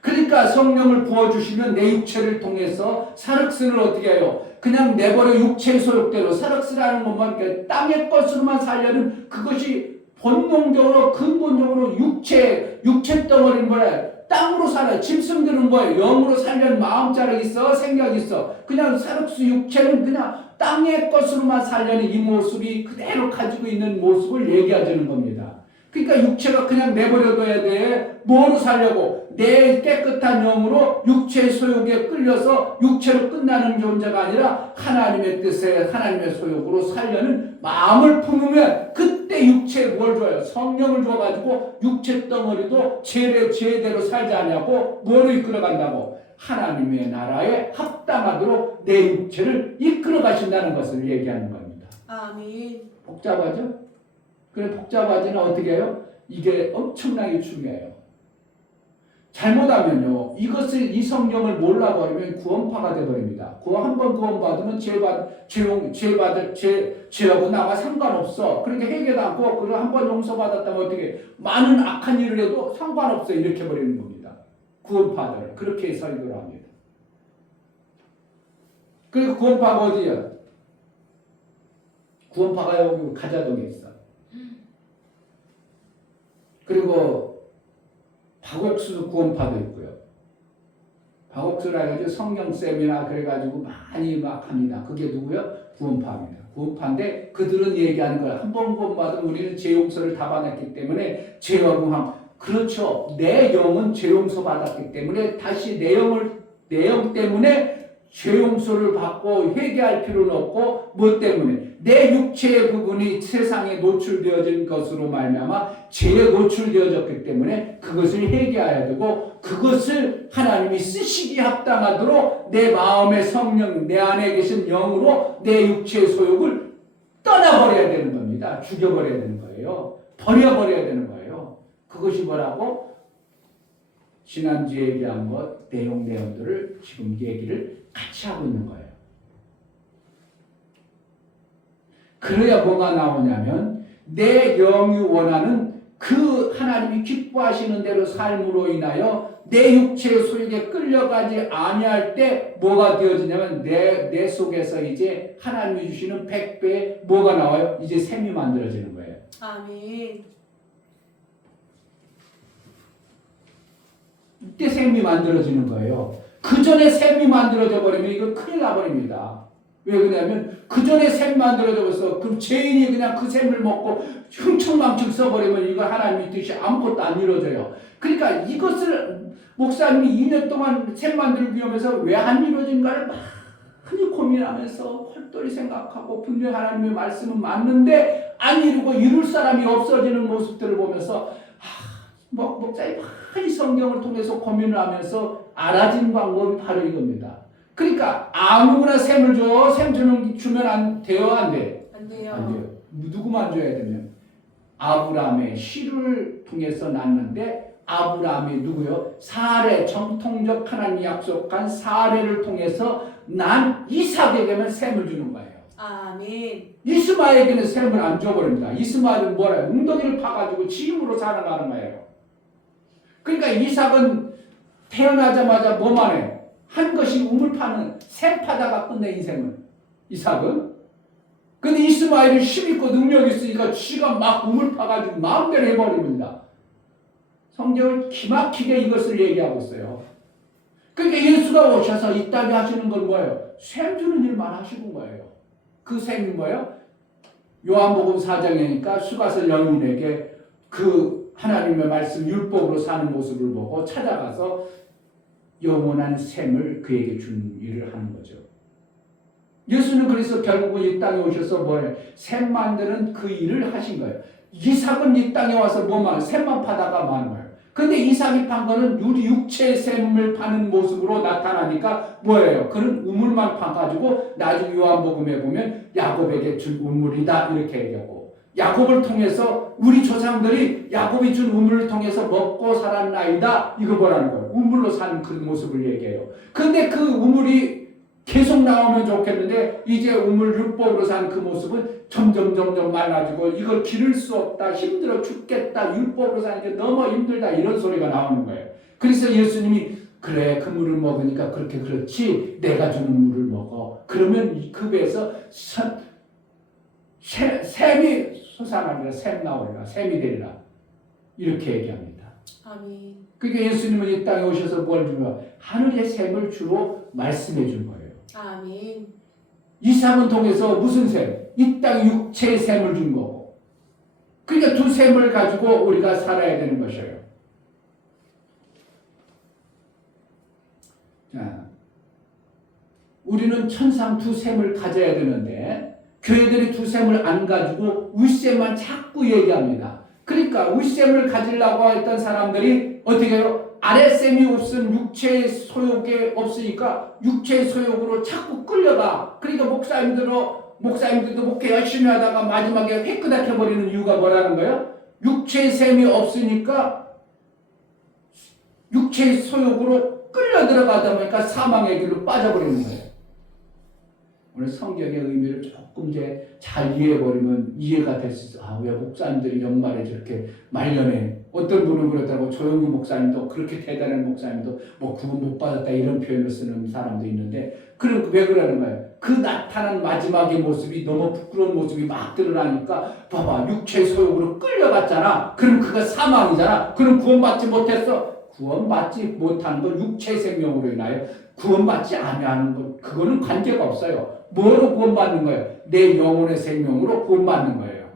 그러니까 성령을 부어주시면 내 육체를 통해서 사륵스를 어떻게 해요? 그냥 내버려 육체의 소욕대로, 사륵스라는 것만 땅의 것으로만 살려는 그것이 본능적으로 근본적으로 육체 덩어리는 뭐야? 땅으로 살아요. 짐승들은 뭐예요? 영으로 살려는 마음자락이 있어, 생각이 있어. 그냥 사륵스 육체는 그냥 땅의 것으로만 살려는 이 모습이 그대로 가지고 있는 모습을 얘기해주는 겁니다. 그러니까 육체가 그냥 내버려둬야 돼. 뭐로 살려고? 내 깨끗한 영으로 육체의 소욕에 끌려서 육체로 끝나는 존재가 아니라 하나님의 뜻에 하나님의 소욕으로 살려는 마음을 품으면 그때 육체에 뭘 줘요? 성령을 줘가지고 육체 덩어리도 제대로 살지 않냐고 뭐로 이끌어간다고? 하나님의 나라에 합당하도록 내 육체를 이끌어 가신다는 것을 얘기하는 겁니다. 아멘. 복잡하죠? 그래 복잡하지는 어떻게 해요? 이게 엄청나게 중요해요. 잘못하면요, 이 성령을 몰라버리면 구원파가 되어버립니다. 한번 구원받으면 죄하고 나와 상관없어. 그러니까 회개도 않고, 그리고 한번 용서받았다면 어떻게, 많은 악한 일을 해도 상관없어. 이렇게 버리는 겁니다. 구원파들을. 그렇게 설교를 합니다. 그리고 구원파가 어디야? 구원파가 여기 가자동에 있어. 그리고 박옥수 구원파도 있고요. 박옥수라 해가지고 성경쌤이나 그래가지고 많이 막 합니다. 그게 누구요? 구원파입니다. 구원파인데 그들은 얘기하는 거야. 한 번 구원받으면 우리는 죄 용서를 다 받았기 때문에 죄와 그렇죠. 내 영은 죄 용서 받았기 때문에 다시 내 영 때문에 죄 용서를 받고 회개할 필요는 없고, 뭐 때문에? 내 육체의 부분이 세상에 노출되어진 것으로 말미암아 죄에 노출되어졌기 때문에 그것을 회개해야 되고, 그것을 하나님이 쓰시기 합당하도록 내 마음의 성령, 내 안에 계신 영으로 내 육체의 소욕을 떠나버려야 되는 겁니다. 죽여버려야 되는 거예요. 버려버려야 되는 거예요. 그것이 뭐라고? 지난주에 얘기한 것 내용들을 지금 얘기를 같이 하고 있는 거예요. 그래야 뭐가 나오냐면 내 영이 원하는 그 하나님이 기뻐하시는 대로 삶으로 인하여 내 육체의 소욕에 끌려가지 아니할 때 뭐가 되어지냐면 내 속에서 이제 하나님이 주시는 100배의 뭐가 나와요? 이제 샘이 만들어지는 거예요. 아멘. 이때 샘이 만들어지는 거예요. 그 전에 샘이 만들어져 버리면 이거 큰일 나버립니다. 왜 그러냐면 그 전에 샘 만들어져 버려서 그럼 죄인이 그냥 그 샘을 먹고 흥청망청 써버리면 이거 하나님의 뜻이 아무것도 안 이루어져요. 그러니까 이것을 목사님이 2년 동안 샘 만들기 위해서 왜 안 이루어진가를 많이 고민하면서 헐떡이 생각하고 분명히 하나님의 말씀은 맞는데 안 이루고 이룰 사람이 없어지는 모습들을 보면서 목사님 많이 성경을 통해서 고민을 하면서 알아진 방법이 바로 이겁니다. 그러니까 아무거나 샘을 줘. 샘 주면 안 돼요? 안 돼? 안 돼요. 안 돼요. 누구만 줘야 되면 아브라함의 씨를 통해서 낳는데 아브라함이 누구요? 사례, 정통적 하나님이 약속한 사례를 통해서 난 이삭에게만 샘을 주는 거예요. 아멘. 이스마엘에게는 샘을 안 줘버립니다. 이스마엘은 뭐래요? 웅덩이를 파가지고 지금으로 살아가는 거예요. 그러니까 이삭은 태어나자마자 뭐만 해? 한 것이 우물 파는 샘 파다가 끝내 인생을. 이삭은. 근데 이스마엘은 힘있고 능력이 있으니까 지가 막 우물 파가지고 마음대로 해버립니다. 성경을 기막히게 이것을 얘기하고 있어요. 그러니까 예수가 오셔서 이 땅에 하시는 건 뭐예요? 샘 주는 일만 하시는 거예요. 그 샘이 뭐예요? 요한복음 4장이니까 수가서 영인에게 그 하나님의 말씀 율법으로 사는 모습을 보고 찾아가서 영원한 샘을 그에게 준 일을 하는 거죠. 예수는 그래서 결국은 이 땅에 오셔서 뭐예요? 샘 만드는 그 일을 하신 거예요. 이삭은 이 땅에 와서 뭐만 샘만 파다가 마는 거예요. 근데 이삭이 판 거는 우리 육체의 샘을 파는 모습으로 나타나니까 뭐예요? 그는 우물만 파가지고 나중에 요한복음에 보면 야곱에게 준 우물이다 이렇게 얘기하고, 야곱을 통해서 우리 조상들이 야곱이 준 우물을 통해서 먹고 살았나이다 이거 뭐라는 거예요? 우물로 사는 그 모습을 얘기해요. 근데 그 우물이 계속 나오면 좋겠는데 이제 우물 율법으로 사는 그 모습은 점점 말라지고 이걸 기를 수 없다, 힘들어 죽겠다, 율법으로 사는 게 너무 힘들다 이런 소리가 나오는 거예요. 그래서 예수님이 그래 그 물을 먹으니까 그렇게 그렇지 내가 주는 물을 먹어. 그러면 그 배에서 샘이 솟아나리라, 샘 나오리라, 샘이 되리라 이렇게 얘기합니다. 아멘. 그러니까 예수님은 이 땅에 오셔서 뭘 주냐? 하늘의 샘을 주로 말씀해 준 거예요. 아멘. 이삭을 통해서 무슨 샘? 이 땅에 육체의 샘을 준 거고. 그러니까 두 샘을 가지고 우리가 살아야 되는 것이에요. 자, 우리는 천상 두 샘을 가져야 되는데 교회들이 두 샘을 안 가지고 윗샘만 자꾸 얘기합니다. 그러니까 윗샘을 가지려고 했던 사람들이 어떻게 해요? 아랫샘이 없은 육체의 소욕이 없으니까 육체의 소욕으로 자꾸 끌려가. 그러니까 목사님들도 목회 열심히 하다가 마지막에 회끄닥해 버리는 이유가 뭐라는 거예요? 육체의 샘이 없으니까 육체의 소욕으로 끌려 들어가다 보니까 사망의 길로 빠져버리는 거예요. 오늘 성경의 의미를 조금 이제 잘 이해해버리면 이해가 될 수 있어요. 왜 목사님들이 연말에 저렇게 말년에, 어떤 분은 그렇다고 조영규 목사님도 그렇게 대단한 목사님도 뭐 구원 못 받았다 이런 표현을 쓰는 사람도 있는데, 그럼 왜 그러는 거예요? 그 나타난 마지막의 모습이 너무 부끄러운 모습이 막 드러나니까 봐봐 육체의 소욕으로 끌려갔잖아. 그럼 그가 사망이잖아. 그럼 구원받지 못했어. 구원받지 못하는 건 육체의 생명으로 인하여, 구원받지 아니하는 것 그거는 관계가 없어요. 뭐로 구원받는 거예요? 내 영혼의 생명으로 구원받는 거예요.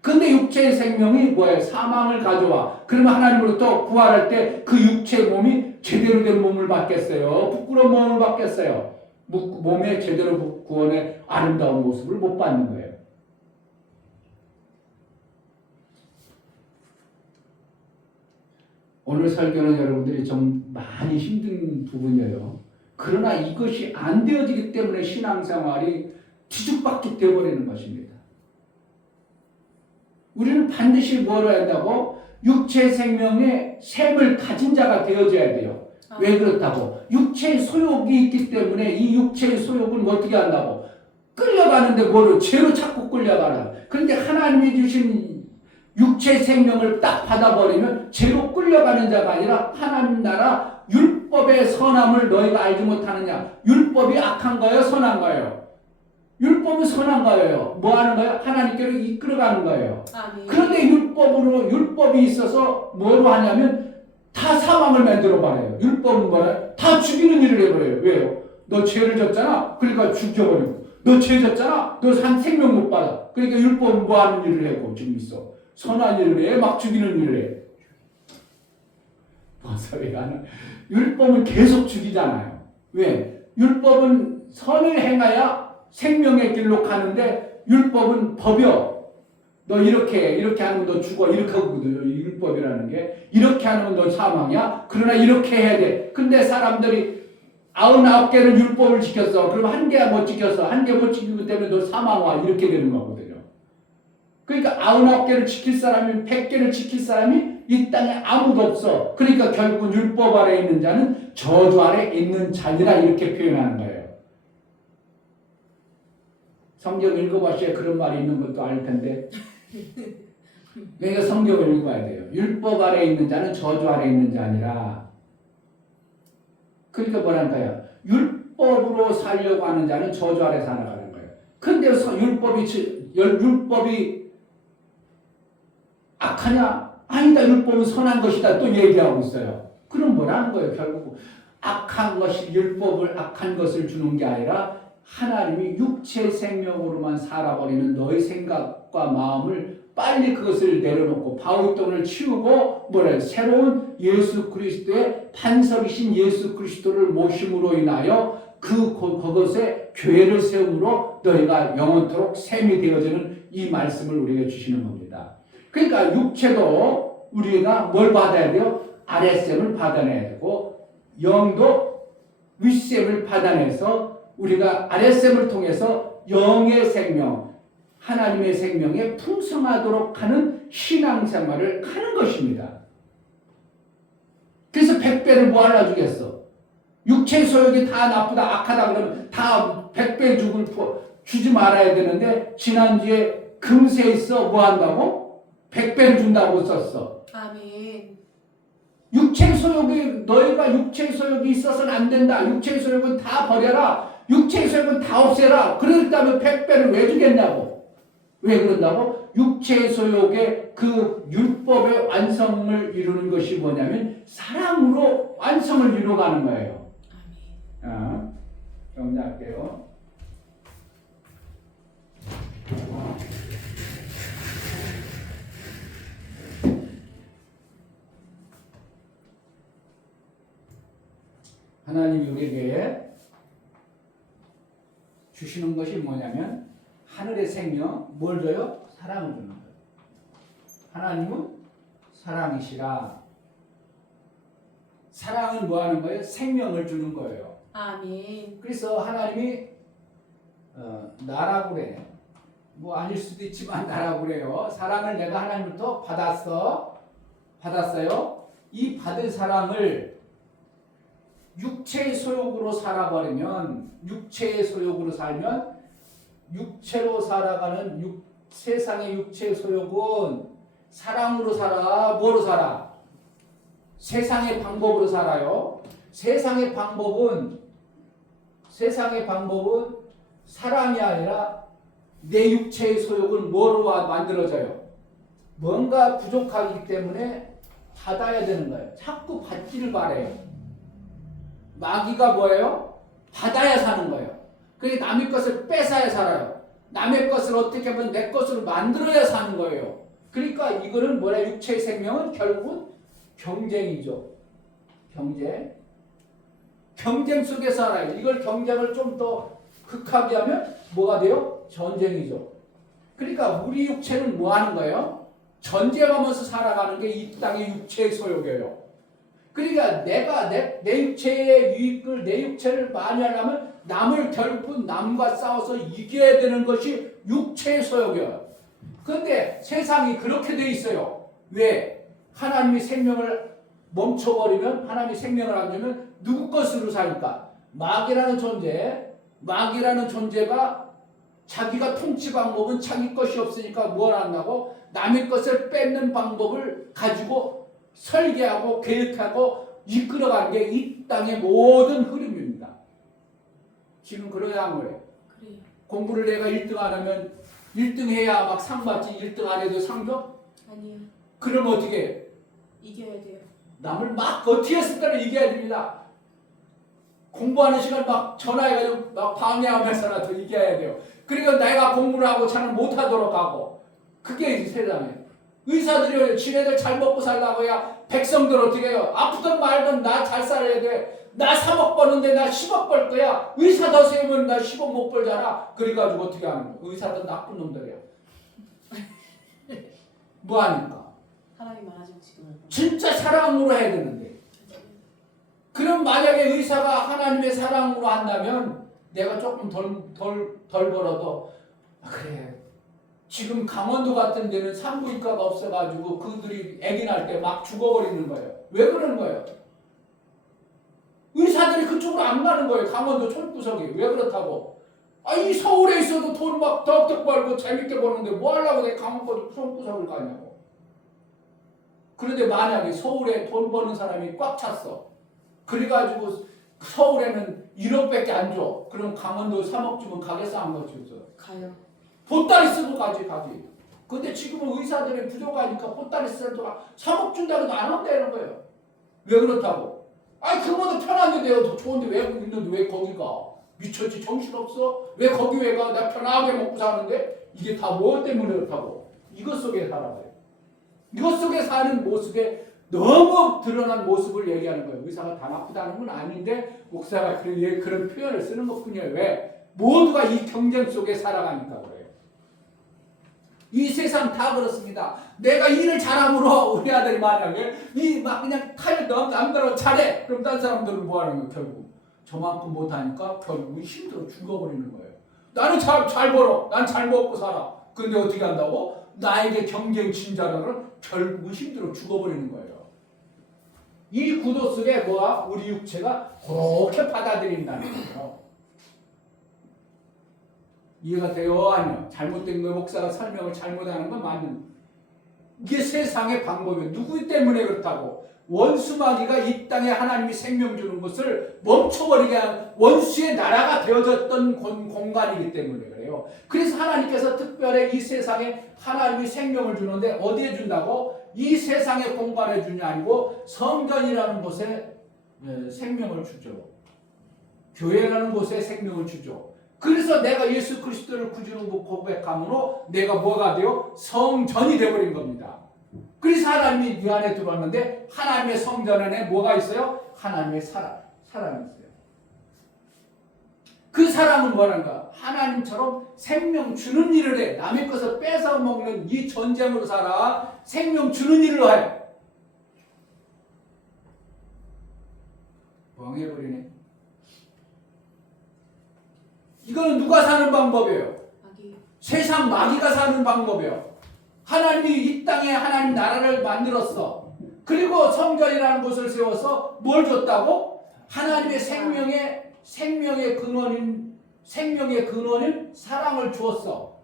근데 육체의 생명이 뭐예요? 사망을 가져와. 그러면 하나님으로부터 구원할 때 그 육체의 몸이 제대로 된 몸을 받겠어요? 부끄러운 몸을 받겠어요? 몸의 제대로 구원의 아름다운 모습을 못 받는 거예요. 오늘 설교는 여러분들이 좀 많이 힘든 부분이에요. 그러나 이것이 안 되어지기 때문에 신앙생활이 뒤죽박죽 되어버리는 것입니다. 우리는 반드시 뭘 해야 한다고? 육체 생명의 샘을 가진 자가 되어져야 돼요. 왜 그렇다고? 육체의 소욕이 있기 때문에 이 육체의 소욕은 어떻게 한다고? 끌려가는데 뭐로? 죄로 자꾸 끌려가라. 그런데 하나님이 주신 육체 생명을 딱 받아버리면 죄로 끌려가는 자가 아니라 하나님 나라 율법의 선함을 너희가 알지 못하느냐. 율법이 악한 거예요? 선한 거예요? 율법은 선한 거예요. 뭐 하는 거예요? 하나님께로 이끌어가는 거예요. 아멘. 그런데 율법이 있어서 뭐로 하냐면 다 사망을 만들어버려요. 율법은 뭐래요? 다 죽이는 일을 해버려요. 왜요? 너 죄를 졌잖아? 그러니까 죽여버리고. 너 죄 졌잖아? 너 산 생명 못 받아. 그러니까 율법은 뭐 하는 일을 하고 지금 있어? 선한 일을 해? 막 죽이는 일을 해? 뭔 소리가 하나? 율법은 계속 죽이잖아요. 왜? 율법은 선을 행하여 생명의 길로 가는데 율법은 법이요. 너 이렇게 하면 너 죽어. 이렇게 하거든요. 율법이라는 게. 이렇게 하면 너 사망이야. 그러나 이렇게 해야 돼. 근데 사람들이 99개는 율법을 지켰어. 그럼 한 개 못 지켰어. 한 개 못 지키기 때문에 너 사망와. 이렇게 되는 거거든요. 그러니까 99개를 지킬 사람이 100개를 지킬 사람이 이 땅에 아무도 없어. 그러니까 결국은 율법 아래 있는 자는 저주 아래 있는 자니라 이렇게 표현하는 거예요. 성경 읽어보셔야 그런 말이 있는 것도 알 텐데. 그러니까 성경을 읽어야 돼요. 율법 아래 있는 자는 저주 아래 있는 자 아니라. 그러니까 뭐랄까요? 율법으로 살려고 하는 자는 저주 아래 살아가는 거예요. 근데 율법이 악하냐? 아니다, 율법은 선한 것이다 또 얘기하고 있어요. 그럼 뭐라는 거예요? 결국 악한 것이, 율법을 악한 것을 주는 게 아니라 하나님이 육체 생명으로만 살아버리는 너의 생각과 마음을 빨리 그것을 내려놓고 바울돈을 치우고 뭐래요? 새로운 예수 그리스도의 반석이신 예수 그리스도를 모심으로 인하여 그것에 교회를 세움으로 너희가 영원토록 셈이 되어지는 이 말씀을 우리에게 주시는 겁니다. 그러니까 육체도 우리가 뭘 받아야 돼요? 아랫셈을 받아내야 되고 영도 윗셈을 받아내서 우리가 아랫셈을 통해서 영의 생명, 하나님의 생명에 풍성하도록 하는 신앙생활을 하는 것입니다. 그래서 100배를 뭐 하려 주겠어? 육체의 소욕이 다 나쁘다, 악하다 그러면 다 100배 주지 말아야 되는데 지난주에 금세 있어 뭐 한다고? 100배를 준다고 썼어. 아멘. 육체의 소욕이, 너희가 육체의 소욕이 있어서는 안 된다. 육체의 소욕은 다 버려라. 육체의 소욕은 다 없애라. 그랬다면 100배를 왜 주겠냐고. 왜 그런다고? 육체의 소욕의 그 율법의 완성을 이루는 것이 뭐냐면 사랑으로 완성을 이루어가는 거예요. 정리할게요. 하나님이 우리에게 주시는 것이 뭐냐면 하늘의 생명, 뭘 줘요? 사랑을 주는 거예요. 하나님은 사랑이시라. 사랑은 뭐 하는 거예요? 생명을 주는 거예요. 아멘. 그래서 하나님이 나라고 그래. 뭐 아닐 수도 있지만 나라고 그래요. 사랑을 내가 하나님부터 받았어요. 이 받은 사랑을 육체의 소욕으로 살아버리면, 육체의 소욕으로 살면, 육체로 살아가는 세상의 육체의 소욕은 사랑으로 살아, 뭐로 살아? 세상의 방법으로 살아요. 세상의 방법은 사랑이 아니라 내 육체의 소욕은 뭐로 만들어져요? 뭔가 부족하기 때문에 받아야 되는 거예요. 자꾸 받기를 바래요. 마귀가 뭐예요? 받아야 사는 거예요. 그러니까 남의 것을 뺏어야 살아요. 남의 것을 어떻게 하면 내 것으로 만들어야 사는 거예요. 그러니까 이거는 뭐야? 육체의 생명은 결국은 경쟁이죠. 경쟁 속에 살아요. 이걸 경쟁을 좀 더 극하게 하면 뭐가 돼요? 전쟁이죠. 그러니까 우리 육체는 뭐 하는 거예요? 전쟁하면서 살아가는 게 이 땅의 육체의 소욕이에요. 그러니까 내가 내 육체의 유익을, 내 육체를 많이 하려면 남을 결국 남과 싸워서 이겨야 되는 것이 육체의 소욕이에요. 그런데 세상이 그렇게 돼 있어요. 왜? 하나님이 생명을 멈춰버리면, 하나님이 생명을 안 주면 누구 것으로 살까? 마귀라는 존재가 자기가 통치 방법은 자기 것이 없으니까 뭘 한다고? 남의 것을 뺏는 방법을 가지고 설계하고 계획하고 이끌어가는 게 이 땅의 모든 흐름입니다. 지금 그래야 한 거예요. 그래요. 공부를 내가 1등 안 하면 1등 해야 막 상 받지, 1등 안 해도 상 줘? 아니요. 그럼 어떻게 해? 이겨야 돼요. 남을 막 어떻게 했을 때는 이겨야 됩니다. 공부하는 시간 막 전화해가지고 막 방해하면서라도 이겨야 돼요. 그러니까 내가 공부를 하고 자는 못하도록 하고. 그게 이 세상에. 의사들이 지네들 잘 먹고 살라고 해야 백성들 어떻게 해요? 아프든 말든 나 잘 살아야 돼. 나 3억 버는데 나 10억 벌 거야. 의사 더 세우면 나 10억 못 벌잖아. 그래가지고 어떻게 하는 거야? 의사들 나쁜 놈들이야. 뭐 하니까? 사람이 많아지고 지금. 진짜 사랑으로 해야 되는데. 그럼 만약에 의사가 하나님의 사랑으로 한다면 내가 조금 덜 벌어도 그래. 지금 강원도 같은 데는 산부인과가 없어가지고 그들이 아기 날 때 막 죽어버리는 거예요. 왜 그러는 거예요? 의사들이 그쪽으로 안 가는 거예요. 강원도 촌구석이. 왜 그렇다고? 이 서울에 있어도 돈 막 덕덕 벌고 재밌게 버는데 뭐 하려고 내 강원도 촌구석을 가냐고. 그런데 만약에 서울에 돈 버는 사람이 꽉 찼어. 그래가지고 서울에는 1억밖에 안 줘. 그럼 강원도 3억 주면 가겠어 안 가겠어? 가요. 보따리 쓰고 가지. 근데 지금은 의사들이 부족하니까 보따리 쌀도 3억 준다고 해도 안 한다는 거예요. 왜 그렇다고? 아니 그거보다 편한데 내가 더 좋은데 왜 있는데 왜 거기 가? 미쳤지? 정신없어? 왜 거기 왜 가? 나 편하게 먹고 사는데 이게 다 뭐 때문에 그렇다고? 이것 속에 살아봐요. 이것 속에 사는 모습에 너무 드러난 모습을 얘기하는 거예요. 의사가 다 나쁘다는 건 아닌데 목사가 그런 표현을 쓰는 것뿐이에요. 왜? 모두가 이 경쟁 속에 살아가니까 그래요. 이 세상 다 그렇습니다. 내가 일을 잘함으로 우리 아들이 만약에 막 그냥 타이어 남들하고 잘해. 그럼 딴 사람들은 뭐 하는 거예요? 결국 저만큼 못하니까 결국 힘들어 죽어버리는 거예요. 나는 잘 벌어. 난 잘 먹고 살아. 근데 어떻게 한다고? 나에게 경쟁 친자들은 결국은 힘들어 죽어버리는 거예요. 이 구도 속에 뭐야? 우리 육체가 그렇게 받아들인다는 거예요. 이해가 돼요? 아니요? 잘못된 거 목사가 설명을 잘못하는 건 맞는. 이게 세상의 방법이에요. 누구 때문에 그렇다고? 원수마귀가 이 땅에 하나님이 생명 주는 것을 멈춰버리게 한 원수의 나라가 되어졌던 공간이기 때문에 그래요. 그래서 하나님께서 특별히 이 세상에 하나님이 생명을 주는데 어디에 준다고? 이 세상의 공간에 주냐 아니고 성전이라는 곳에 생명을 주죠. 교회라는 곳에 생명을 주죠. 그래서 내가 예수 그리스도를 구주로 고백함으로 내가 뭐가 돼요? 성전이 되어버린 겁니다. 그래서 하나님이 네 안에 들어왔는데 하나님의 성전 안에 뭐가 있어요? 하나님의 사랑이 있어요. 그 사랑은 뭐란가? 하나님처럼 생명 주는 일을 해. 남의 것을 뺏어 먹는 이 전쟁으로 살아. 생명 주는 일을 해. 멍해버리네. 이거는 누가 사는 방법이에요? 세상 마귀가 사는 방법이에요. 하나님이 이 땅에 하나님 나라를 만들었어. 그리고 성전이라는 곳을 세워서 뭘 줬다고? 하나님의 생명의 근원인 사랑을 주었어.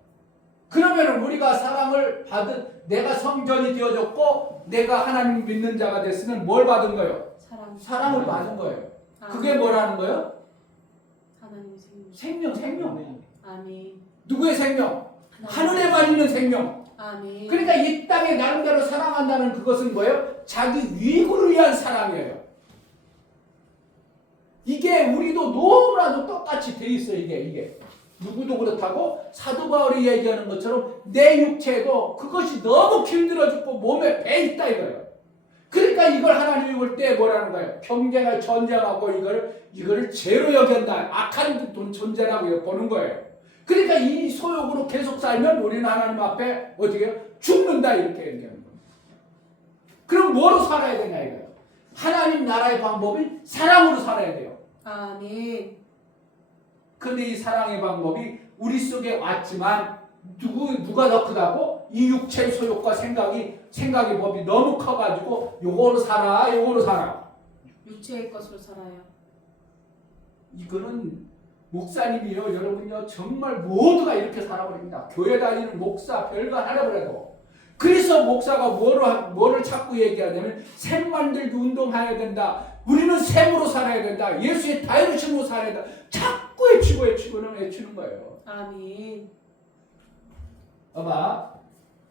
그러면 우리가 사랑을 받은 내가 성전이 되어졌고 내가 하나님 믿는 자가 됐으면 뭘 받은 거예요? 사랑을 받은 거예요. 그게 뭐라는 거예요? 하나님의 생명. 아멘. 누구의 생명? 하늘에만 있는 생명. 아멘. 그러니까 이 땅에 나름대로 사랑한다는 그것은 뭐예요? 자기 위구를 위한 사랑이에요. 이게 우리도 너무나도 똑같이 돼 있어요. 이게 누구도 그렇다고 사도 바울이 얘기하는 것처럼 내 육체도 그것이 너무 길들어 죽고 몸에 배 있다 이거예요. 그러니까 이걸 하나님이 볼 때 뭐라는 거예요? 경쟁할 전쟁하고 이거를 죄로 여긴다. 악한 존재라고 보는 거예요. 그러니까 이 소욕으로 계속 살면 우리는 하나님 앞에 어떻게 해요? 죽는다 이렇게 얘기하는 거예요. 그럼 뭐로 살아야 되냐 이거예요. 하나님 나라의 방법이 사랑으로 살아야 돼요. 아멘. 근데 이 사랑의 방법이 우리 속에 왔지만 누가 더 크다고? 이 육체의 소욕과 생각의 법이 너무 커가지고 요거로 살아. 육체의 것으로 살아요. 이거는 목사님이요 여러분요 정말 모두가 이렇게 살아버립니다. 교회 다니는 목사 별거 하나보라도. 그래서 목사가 뭐를 자꾸 얘기하냐면 샘 만들기 운동해야 된다. 우리는 샘으로 살아야 된다. 예수의 다이루심으로 살아야 된다. 자꾸 외치는 거예요. 아멘. 봐봐.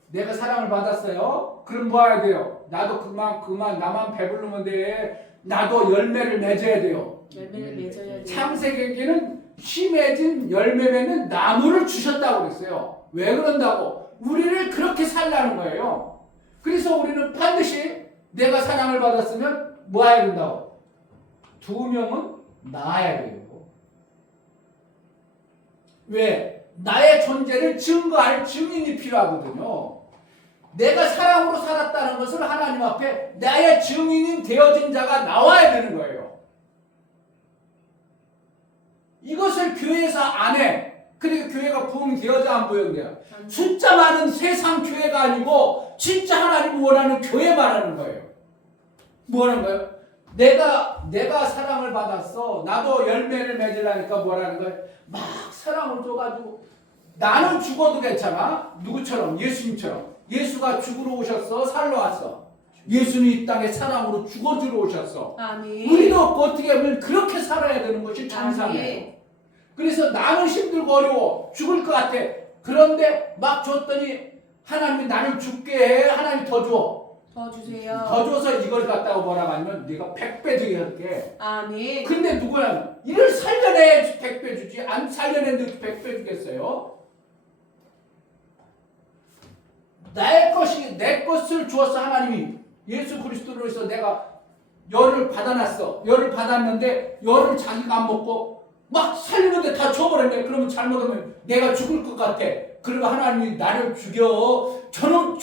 내가 사랑을 받았어요. 그럼 뭐 해야 돼요? 나도 그만 나만 배부르면 돼. 나도 열매를 맺어야 돼요. 열매를 맺어야 돼요. 창세기에는 심해진 열매 맺는 나무를 주셨다고 그랬어요. 왜 그런다고? 우리를 그렇게 살라는 거예요. 그래서 우리는 반드시 내가 사랑을 받았으면 뭐 해야 된다고? 2명은 나아야 돼요. 왜? 나의 존재를 증거할 증인이 필요하거든요. 내가 사랑으로 살았다는 것을 하나님 앞에 나의 증인이 되어진 자가 나와야 되는 거예요. 이것을 교회에서 안 해. 그러니까 교회가 부흥되어져 안 부흥돼요. 숫자 많은 세상 교회가 아니고 진짜 하나님이 원하는 교회 말하는 거예요. 뭐라는 거예요? 내가 사랑을 받았어. 나도 열매를 맺으려니까 뭐라는 거예요? 막 사랑을 줘가지고 나는 죽어도 괜찮아. 누구처럼? 예수님처럼. 예수가 죽으러 오셨어? 살러 왔어. 예수는 이 땅에 사랑으로 죽어주러 오셨어. 아멘. 우리도 어떻게 하면 그렇게 살아야 되는 것이 정상이에요. 아멘. 그래서 나는 힘들고 어려워. 죽을 것 같아. 그런데 막 줬더니 하나님이 나를 죽게 해. 하나님이 더 줘. 더 주세요. 더 줘서 이걸 갖다가 뭐라고 하면 네가 100배 주게 할게. 아멘. 근데 누구야? 이를 살려내 100배 주지. 안 살려내는데 100배 주겠어요? 나의 것이 내 것을 주어서 하나님이 예수 그리스도로 해서 내가 열을 받아놨어. 열을 받았는데 열을 자기가 안 먹고 막 살리는데 다 줘버렸네. 그러면 잘못하면 내가 죽을 것 같아. 그리고 하나님이 나를 죽여. 저는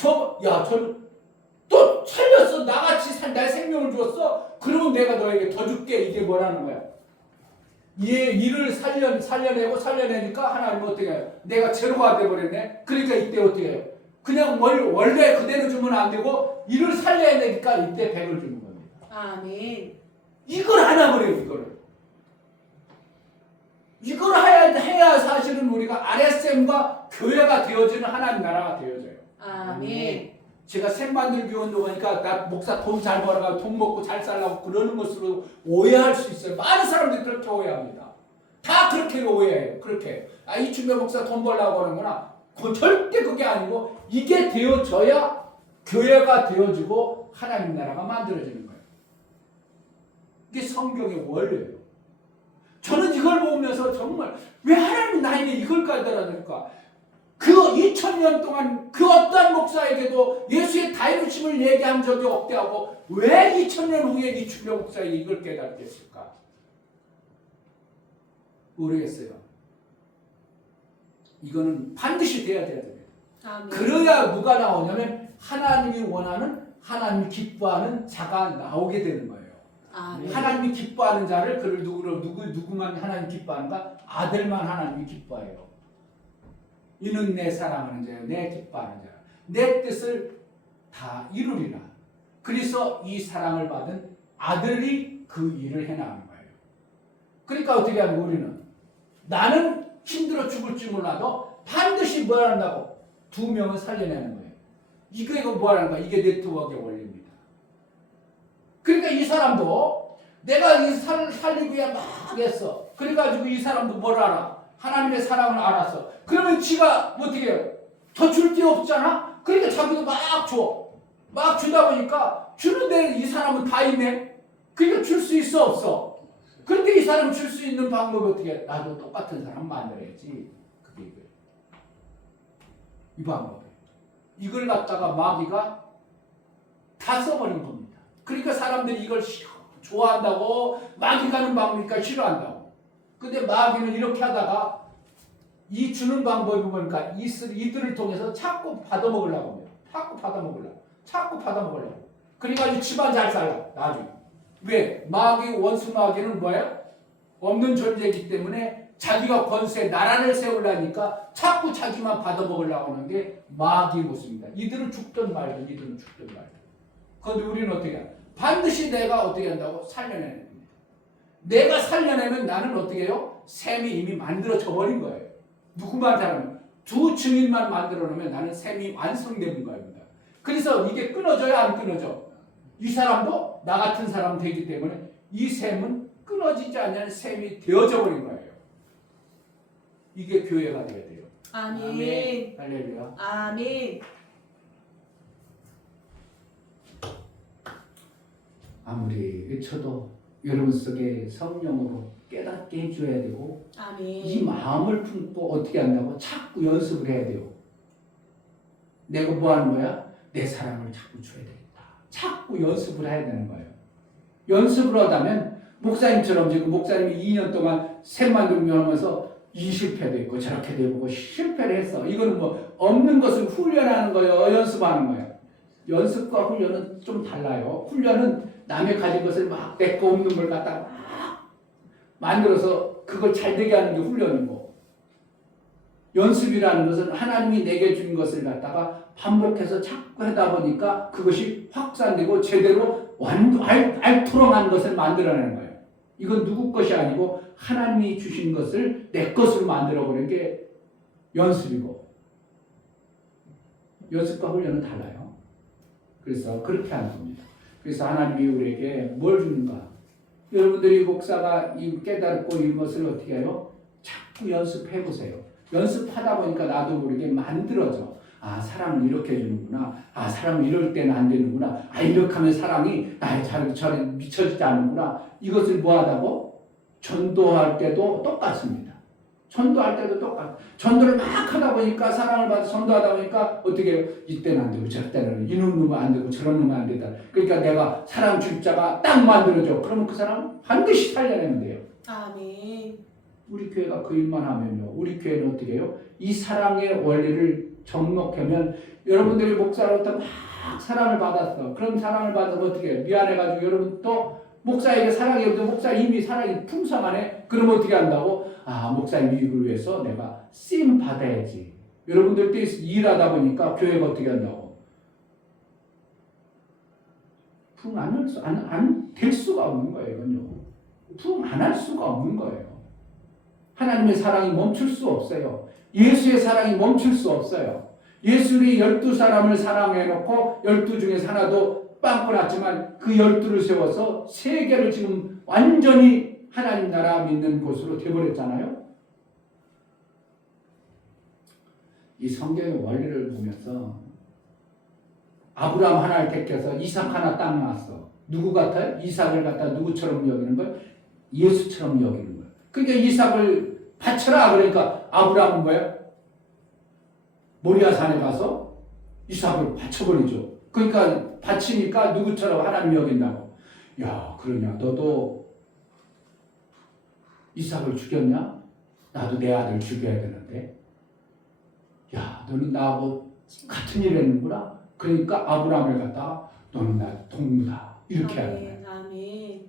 또 살렸어. 나같이 내 생명을 주었어. 그러면 내가 너에게 더 줄게. 이게 뭐라는 거야? 이를 살려내니까 하나님은 어떻게 해요? 내가 제로가 돼버렸네. 그러니까 이때 어떻게 해요? 그냥 원래 그대로 주면 안 되고 이를 살려야 되니까 이때 100을 주는 겁니다. 아멘. 이걸 하나 버려요. 이걸 해야 사실은 우리가 RSM과 교회가 되어지는 하나님 나라가 되어져요. 아멘. 제가 샘만들기 운동하니까 나 목사 돈 잘 벌어가 돈 먹고 잘 살라고 그러는 것으로 오해할 수 있어요. 많은 사람들이 그렇게 오해합니다. 다 그렇게 오해해요. 그렇게 이춘배 목사 돈 벌라고 하는구나. 절대 그게 아니고 이게 되어져야 교회가 되어지고 하나님 나라가 만들어지는 거예요. 이게 성경의 원리예요. 저는 이걸 보면서 정말 왜 하나님이 나에게 이걸 가르쳐달라니까. 그 2000년 동안 그 어떠한 목사에게도 예수의 다이루심을 얘기한 적이 없대하고 왜 2000년 후에 이춘배 목사에게 이걸 깨닫게 했을까? 모르겠어요. 이거는 반드시 돼야 됩니다. 아멘. 그래야 누가 나오냐면 하나님이 원하는, 하나님이 기뻐하는 자가 나오게 되는 거예요. 아멘. 하나님이 기뻐하는 자를 그를 누구만 하나님 기뻐하는가? 아들만 하나님이 기뻐해요. 이는 내 사랑하는 자요, 내 기뻐하는 자. 내 뜻을 다 이루리라. 그래서 이 사랑을 받은 아들이 그 일을 해나가는 거예요. 그러니까 어떻게 하면 우리는 나는 힘들어 죽을지 몰라도 반드시 뭘 한다고? 2명을 살려내는 거예요. 이거 뭐 하는 거야? 이게 네트워크의 원리입니다. 그러니까 이 사람도 내가 이 사람을 살리기 위해 막 했어. 그래가지고 이 사람도 뭘 알아? 하나님의 사랑을 알았어. 그러면 지가 어떻게 해요? 더 줄 게 없잖아? 그러니까 자기도 막 줘. 막 주다 보니까 주는데 이 사람은 다 있네? 그러니까 줄 수 있어 없어? 그런데 이 사람 줄 수 있는 방법이 어떻게 해? 나도 똑같은 사람 만들어야지. 그게 이거예요. 이 방법이에요. 이걸 갖다가 마귀가 다 써버린 겁니다. 그러니까 사람들이 이걸 좋아한다고 마귀가 하는 방법이니까 싫어한다고. 근데 마귀는 이렇게 하다가 이 주는 방법이 뭐니까 이들을 통해서 자꾸 받아먹으려고 합니다. 자꾸 받아먹으려고. 그러니까 집안 잘 살라 나중에. 왜? 원수 마귀는 뭐예요? 없는 존재이기 때문에 자기가 권세 나라를 세우려니까 자꾸 자기만 받아먹으려고 하는 게 마귀의 모습입니다. 이들은 죽든 말든. 그런데 우리는 어떻게 해요? 반드시 내가 어떻게 한다고? 살려내는 겁니다. 내가 살려내면 나는 어떻게 해요? 셈이 이미 만들어져 버린 거예요. 누구만 잘하면 2 증인만 만들어 놓으면 나는 셈이 완성되는 겁니다. 그래서 이게 끊어져야 안 끊어져? 이 사람도 나 같은 사람 되기 때문에 이 셈은 끊어지지 않는 셈이 되어져 버린 거예요. 이게 교회가 되어야 돼요. 아멘. 할렐루야. 아멘. 아무리 외쳐도 여러분 속에 성령으로 깨닫게 해줘야 되고 아멘. 이 마음을 품고 어떻게 한다고? 자꾸 연습을 해야 돼요. 내가 뭐 하는 거야? 내 사랑을 자꾸 줘야 되겠다. 자꾸 연습을 해야 되는 거예요. 연습을 하다면 목사님처럼 지금 목사님이 2년 동안 셋만 등교하면서 이 실패도 있고 저렇게도 해보고 실패를 했어. 이거는 뭐 없는 것을 훈련하는 거예요. 연습하는 거예요. 연습과 훈련은 좀 달라요. 훈련은 남의 가진 것을 막 내 거 없는 걸 갖다가 막 만들어서 그걸 잘 되게 하는 게 훈련이고, 연습이라는 것은 하나님이 내게 준 것을 갖다가 반복해서 자꾸 하다 보니까 그것이 확산되고 제대로 알토록한 것을 만들어내는 거예요. 이건 누구 것이 아니고 하나님이 주신 것을 내 것으로 만들어버리는 게 연습이고, 연습과 훈련은 달라요. 그래서 그렇게 하는 겁니다. 그래서 하나님이 우리에게 뭘 주는가? 여러분들이 목사가 깨닫고 이것을 어떻게 해요? 자꾸 연습해 보세요. 연습하다 보니까 나도 모르게 만들어져. 아, 사람을 이렇게 해주는구나. 아, 사람은 이럴 때는 안 되는구나. 아, 이렇게 하면 사랑이 나의 저를 미쳐지지 않는구나. 이것을 뭐 하다고? 전도할 때도 똑같습니다. 전도할 때도 전도를 막 하다 보니까 사랑을 받아 전도하다 보니까 어떻게 해요? 이때는 안 되고 저때는 이놈 놈은 안 되고 저런 놈은 안 된다. 그러니까 내가 사랑 주자가 딱 만들어져. 그러면 그 사람 반드시 살려내면 돼요. 아멘. 우리 교회가 그 일만 하면요. 우리 교회는 어떻게 해요? 이 사랑의 원리를 접목하면 여러분들이 목사로부터 막 사랑을 받았어. 그럼 사랑을 받아서 어떻게 해요? 미안해가지고 여러분 또 목사에게 사랑이 없는데 목사 이미 사랑이 풍성하네. 그럼 어떻게 한다고? 아, 목사의 유익을 위해서 내가 쓰임 받아야지. 여러분들 때 일하다 보니까 교회가 어떻게 한다고? 풍 안 될 수가 없는 거예요. 이건요. 풍 안 할 수가 없는 거예요. 하나님의 사랑이 멈출 수 없어요. 예수의 사랑이 멈출 수 없어요. 예수의 12사람을 사랑해놓고 12 중에 하나도 빵꾸 났지만 그 12를 세워서 세계를 지금 완전히 하나님 나라 믿는 곳으로 되어버렸잖아요. 이 성경의 원리를 보면서 아브라함 하나를 택해서 이삭 하나 딱 낳았어. 누구 같아요? 이삭을 갖다 누구처럼 여기는 거예요? 예수처럼 여기는 거예요. 그러니까 이삭을 바쳐라. 그러니까 아브라함은 뭐예요? 모리아 산에 가서 이삭을 바쳐버리죠. 그러니까 바치니까 누구처럼 하나님 여긴다고. 야, 그러냐? 너도 이삭을 죽였냐? 나도 내 아들 죽여야 되는데. 야, 너는 나하고 같은 일 했는구나. 그러니까 아브라함을 갖다 너는 나 동무다. 이렇게 하는 거야. 아멘.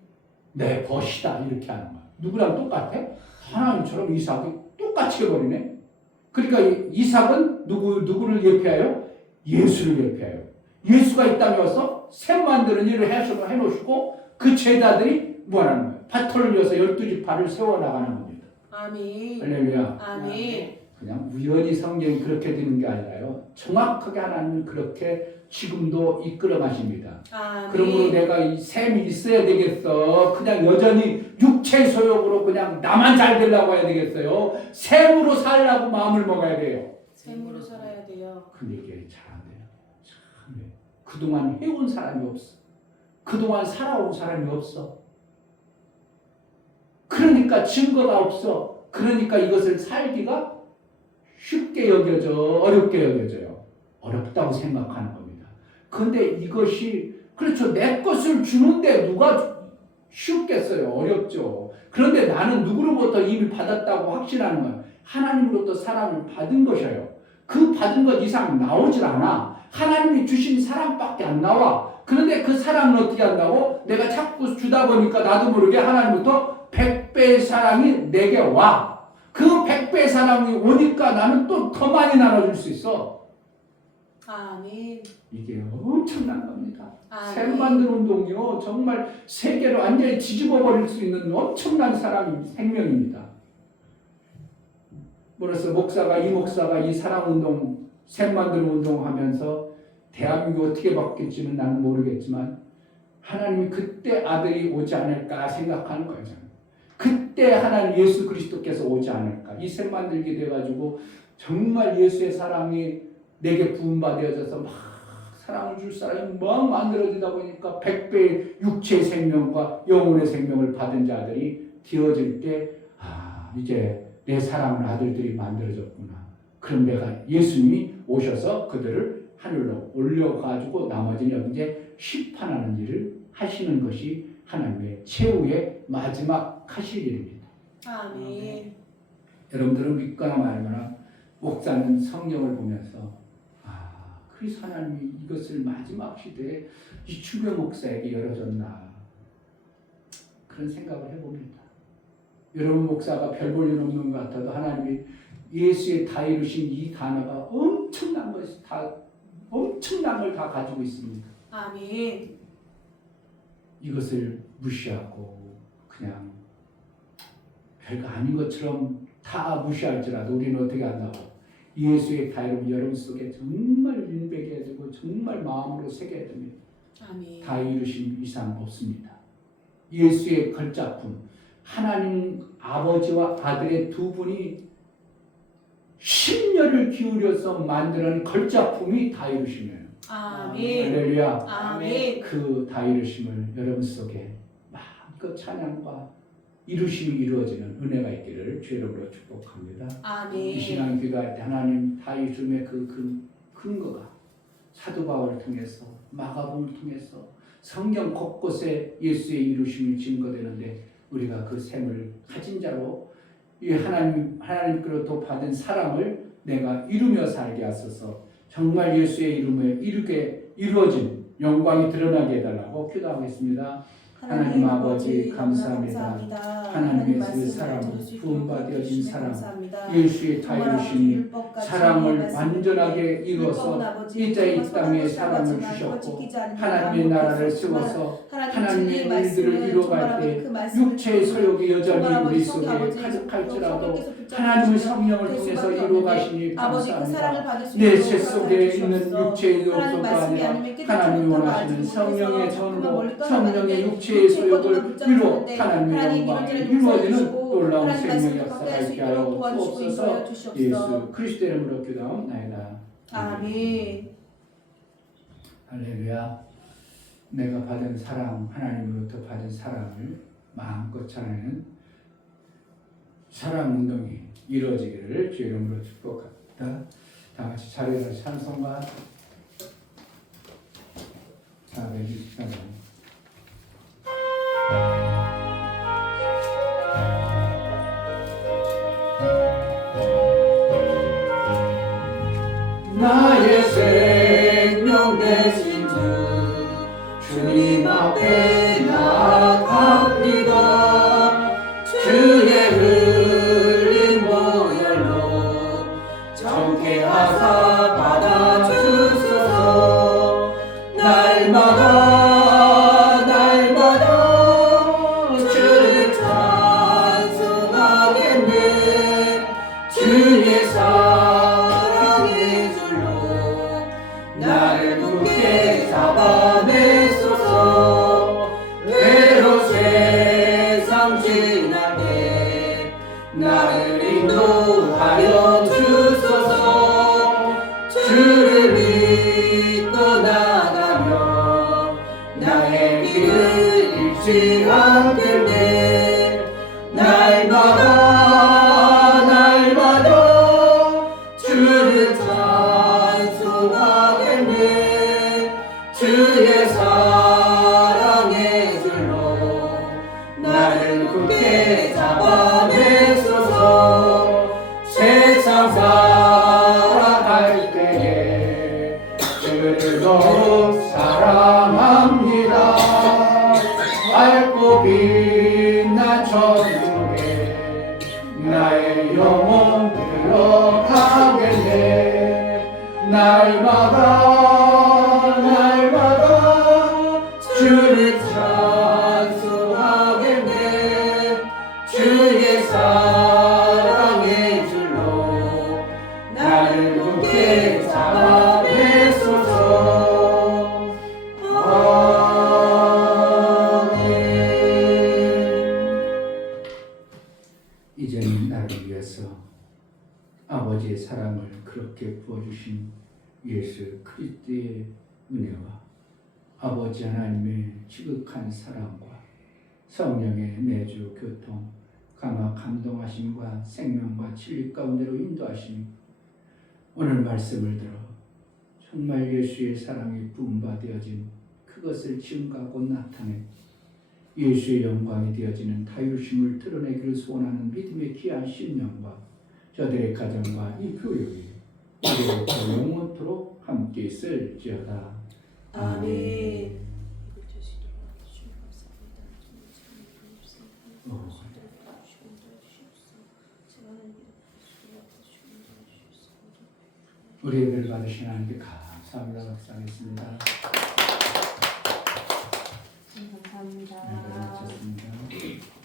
내 벗이다. 이렇게 하는 거야. 누구랑 똑같아? 하나님처럼 이삭이 똑같이 해버리네. 그러니까 이삭은 누구를 예표하여? 예수를 예표하여. 예수가 이 땅에 와서 샘 만드는 일을 해놓으시고 그 제자들이 뭐하는 거예요? 밭을 위해서 12지파를 세워나가는 겁니다. 아멘. 할렐루야. 아멘. 그냥 우연히 성경이 그렇게 되는 게 아니라요. 정확하게 하나님은 그렇게 지금도 이끌어 가십니다. 아멘. 그러므로 내가 이 셈이 있어야 되겠어. 그냥 여전히 육체 소욕으로 그냥 나만 잘 되려고 해야 되겠어요. 셈으로 살라고 마음을 먹어야 돼요. 샘으로 살아야 돼요. 근데 이게 잘 안 돼요. 참 네. 그동안 해온 사람이 없어. 그동안 살아온 사람이 없어. 그러니까 증거가 없어. 그러니까 이것을 살기가 쉽게 여겨져, 어렵게 여겨져요. 어렵다고 생각하는 겁니다. 그런데 이것이 그렇죠. 내 것을 주는데 누가 쉽겠어요. 어렵죠. 그런데 나는 누구로부터 이미 받았다고 확신하는 거예요. 하나님으로부터 사랑을 받은 것이에요. 그 받은 것 이상 나오질 않아. 하나님이 주신 사랑밖에 안 나와. 그런데 그 사랑은 어떻게 한다고? 내가 자꾸 주다 보니까 나도 모르게 하나님부터 100배의 사랑이 내게 와. 그 100배의 사랑이 오니까 나는 또 더 많이 나눠줄 수 있어. 아멘. 이게 엄청난 겁니다. 아멘. 샘 만드는 운동이요. 정말 세계를 완전히 뒤집어 버릴 수 있는 엄청난 생명입니다. 그래서 이 목사가 이 사랑 운동, 샘 만드는 운동 하면서 대한민국이 어떻게 바뀔지는 나는 모르겠지만 하나님이 그때 아들이 오지 않을까 생각하는 거예요. 저는. 그때 하나님 예수 그리스도께서 오지 않을까. 이 샘 만들게 돼가지고 정말 예수의 사랑이 내게 부음받아져서 막 사랑을 줄 사람이 막 만들어지다 보니까 100배의 육체의 생명과 영혼의 생명을 받은 자들이 되어질 때 이제 내 사랑하는 아들들이 만들어졌구나. 그럼 내가 예수님이 오셔서 그들을 하늘로 올려가지고 나머지는 이제 심판하는 일을 하시는 것이 하나님의 최후의 마지막 하실 일입니다. 아멘. 여러분들은 믿거나 말거나 목사는 성경을 보면서 그리스도 하나님이 이것을 마지막 시대에 이 주변 목사에게 열어줬나 그런 생각을 해봅니다. 여러분 목사가 별 볼 일 없는 것 같아도 하나님이 예수의 다 이루신 이 단어가 엄청난 걸 다 가지고 있습니다. 아멘. 이것을 무시하고 그냥 별거 아닌 것처럼 다 무시할지라도 우리는 어떻게 한다고? 예수의 다이름 여러분 속에 정말 윤백해야 되고 정말 마음으로 새겨야 됩니다. 아멘. 다 이루신 이상 없습니다. 예수의 걸작품 하나님 아버지와 아들의 두 분이 심려를 기울여서 만드는 걸작품이 다 이루심이에요. 아멘. 할렐루야. 아멘. 그 다 이루심을 여러분 속에 마음껏 찬양과 이루심이 이루어지는 은혜가 있기를 주 이름으로 축복합니다. 이 아멘. 시간 기도할 때 하나님 다 이루심의 그 근거가 사도 바울을 통해서 마가복음을 통해서 성경 곳곳에 예수의 이루심이 증거되는데 우리가 그 셈을 가진 자로 이 하나님께로부터 받은 사랑을 내가 이루며 살게 하소서. 정말 예수의 이름에 이루어진 영광이 드러나게 해달라고 기도하겠습니다. 하나님 아버지 감사합니다. 하나님의 그 사랑, 부음받아진 사랑, 예수의 다 이루심이 사랑을 완전하게 이루어서 이자 이 땅에 사랑을 주셨고 하나님의 나라를 세워서 하나님의 일들을 이루어갈 때 육체의 소욕이 여전히 우리 속에 가득할지라도 하나님의 성령을 통해서 이루어가시니 감사합니다. 내 새 속에 있는 육체의 욕구가 아니라 하나님이 원하시는 성령의 전으로 성령의 육체의 소욕을 이루어 하나님의 영광이 이루어지는 놀라운 생명의 역사가 있게 하여 주옵소서. 예수 그리스도의 이름으로 기도하옵나이다. 아멘. 할렐루야. 내가 받은 사랑, 하나님으로부터 받은 사랑을 마음껏 찬양하는 사랑 운동이 이루어지기를 주 이름으로 축복합니다. 다 같이 자리에서 찬송가 424번 나의 생명 되신 주 주님 앞에 나아갑니다. 주의 흘린 보혈로 정케 하사 받아주소서. 날마다 주를 찬송하겠네. 주의 사랑의 줄로 나를 굳게 잡아내소서. 외로 세상 지날 때 나를 인도하여 주소서. 주를 믿고 나가며 나의 길을 잃지 않겠네. 날마다 주를 찬송하겠네. 주의 사랑의 줄로 나를 굳게 잡아내소서. 세상 살아갈 때에 주를 더욱 사랑합니다. 밝고 빛난 천국에 나의 영혼 들어가겠네. 날마다 주를 찬송하겠네. 주의 사랑의 줄로 나를 굳게 잡아내소서. 이제는 나를 위해서 아버지의 사랑을 그렇게 부어주신 예수 그리스도의 은혜와 아버지 하나님의 지극한 사랑과 성령의 내주 교통 강화 감동하심과 생명과 진리 가운데로 인도하심이 오늘 말씀을 들어 정말 예수의 사랑이 부음받아진 그것을 지금과 곧 나타내 예수의 영광이 되어지는 다유심을 드러내기를 소원하는 믿음의 귀한 심령과 저들의 가정과 이 교육이 우리로부터 영원토록 함께 있을지어다. 아멘. 우리 예배를 받으신 하나님께 감사합니다. 박수하겠습니다. 감사합니다. 네, 마쳤습니다.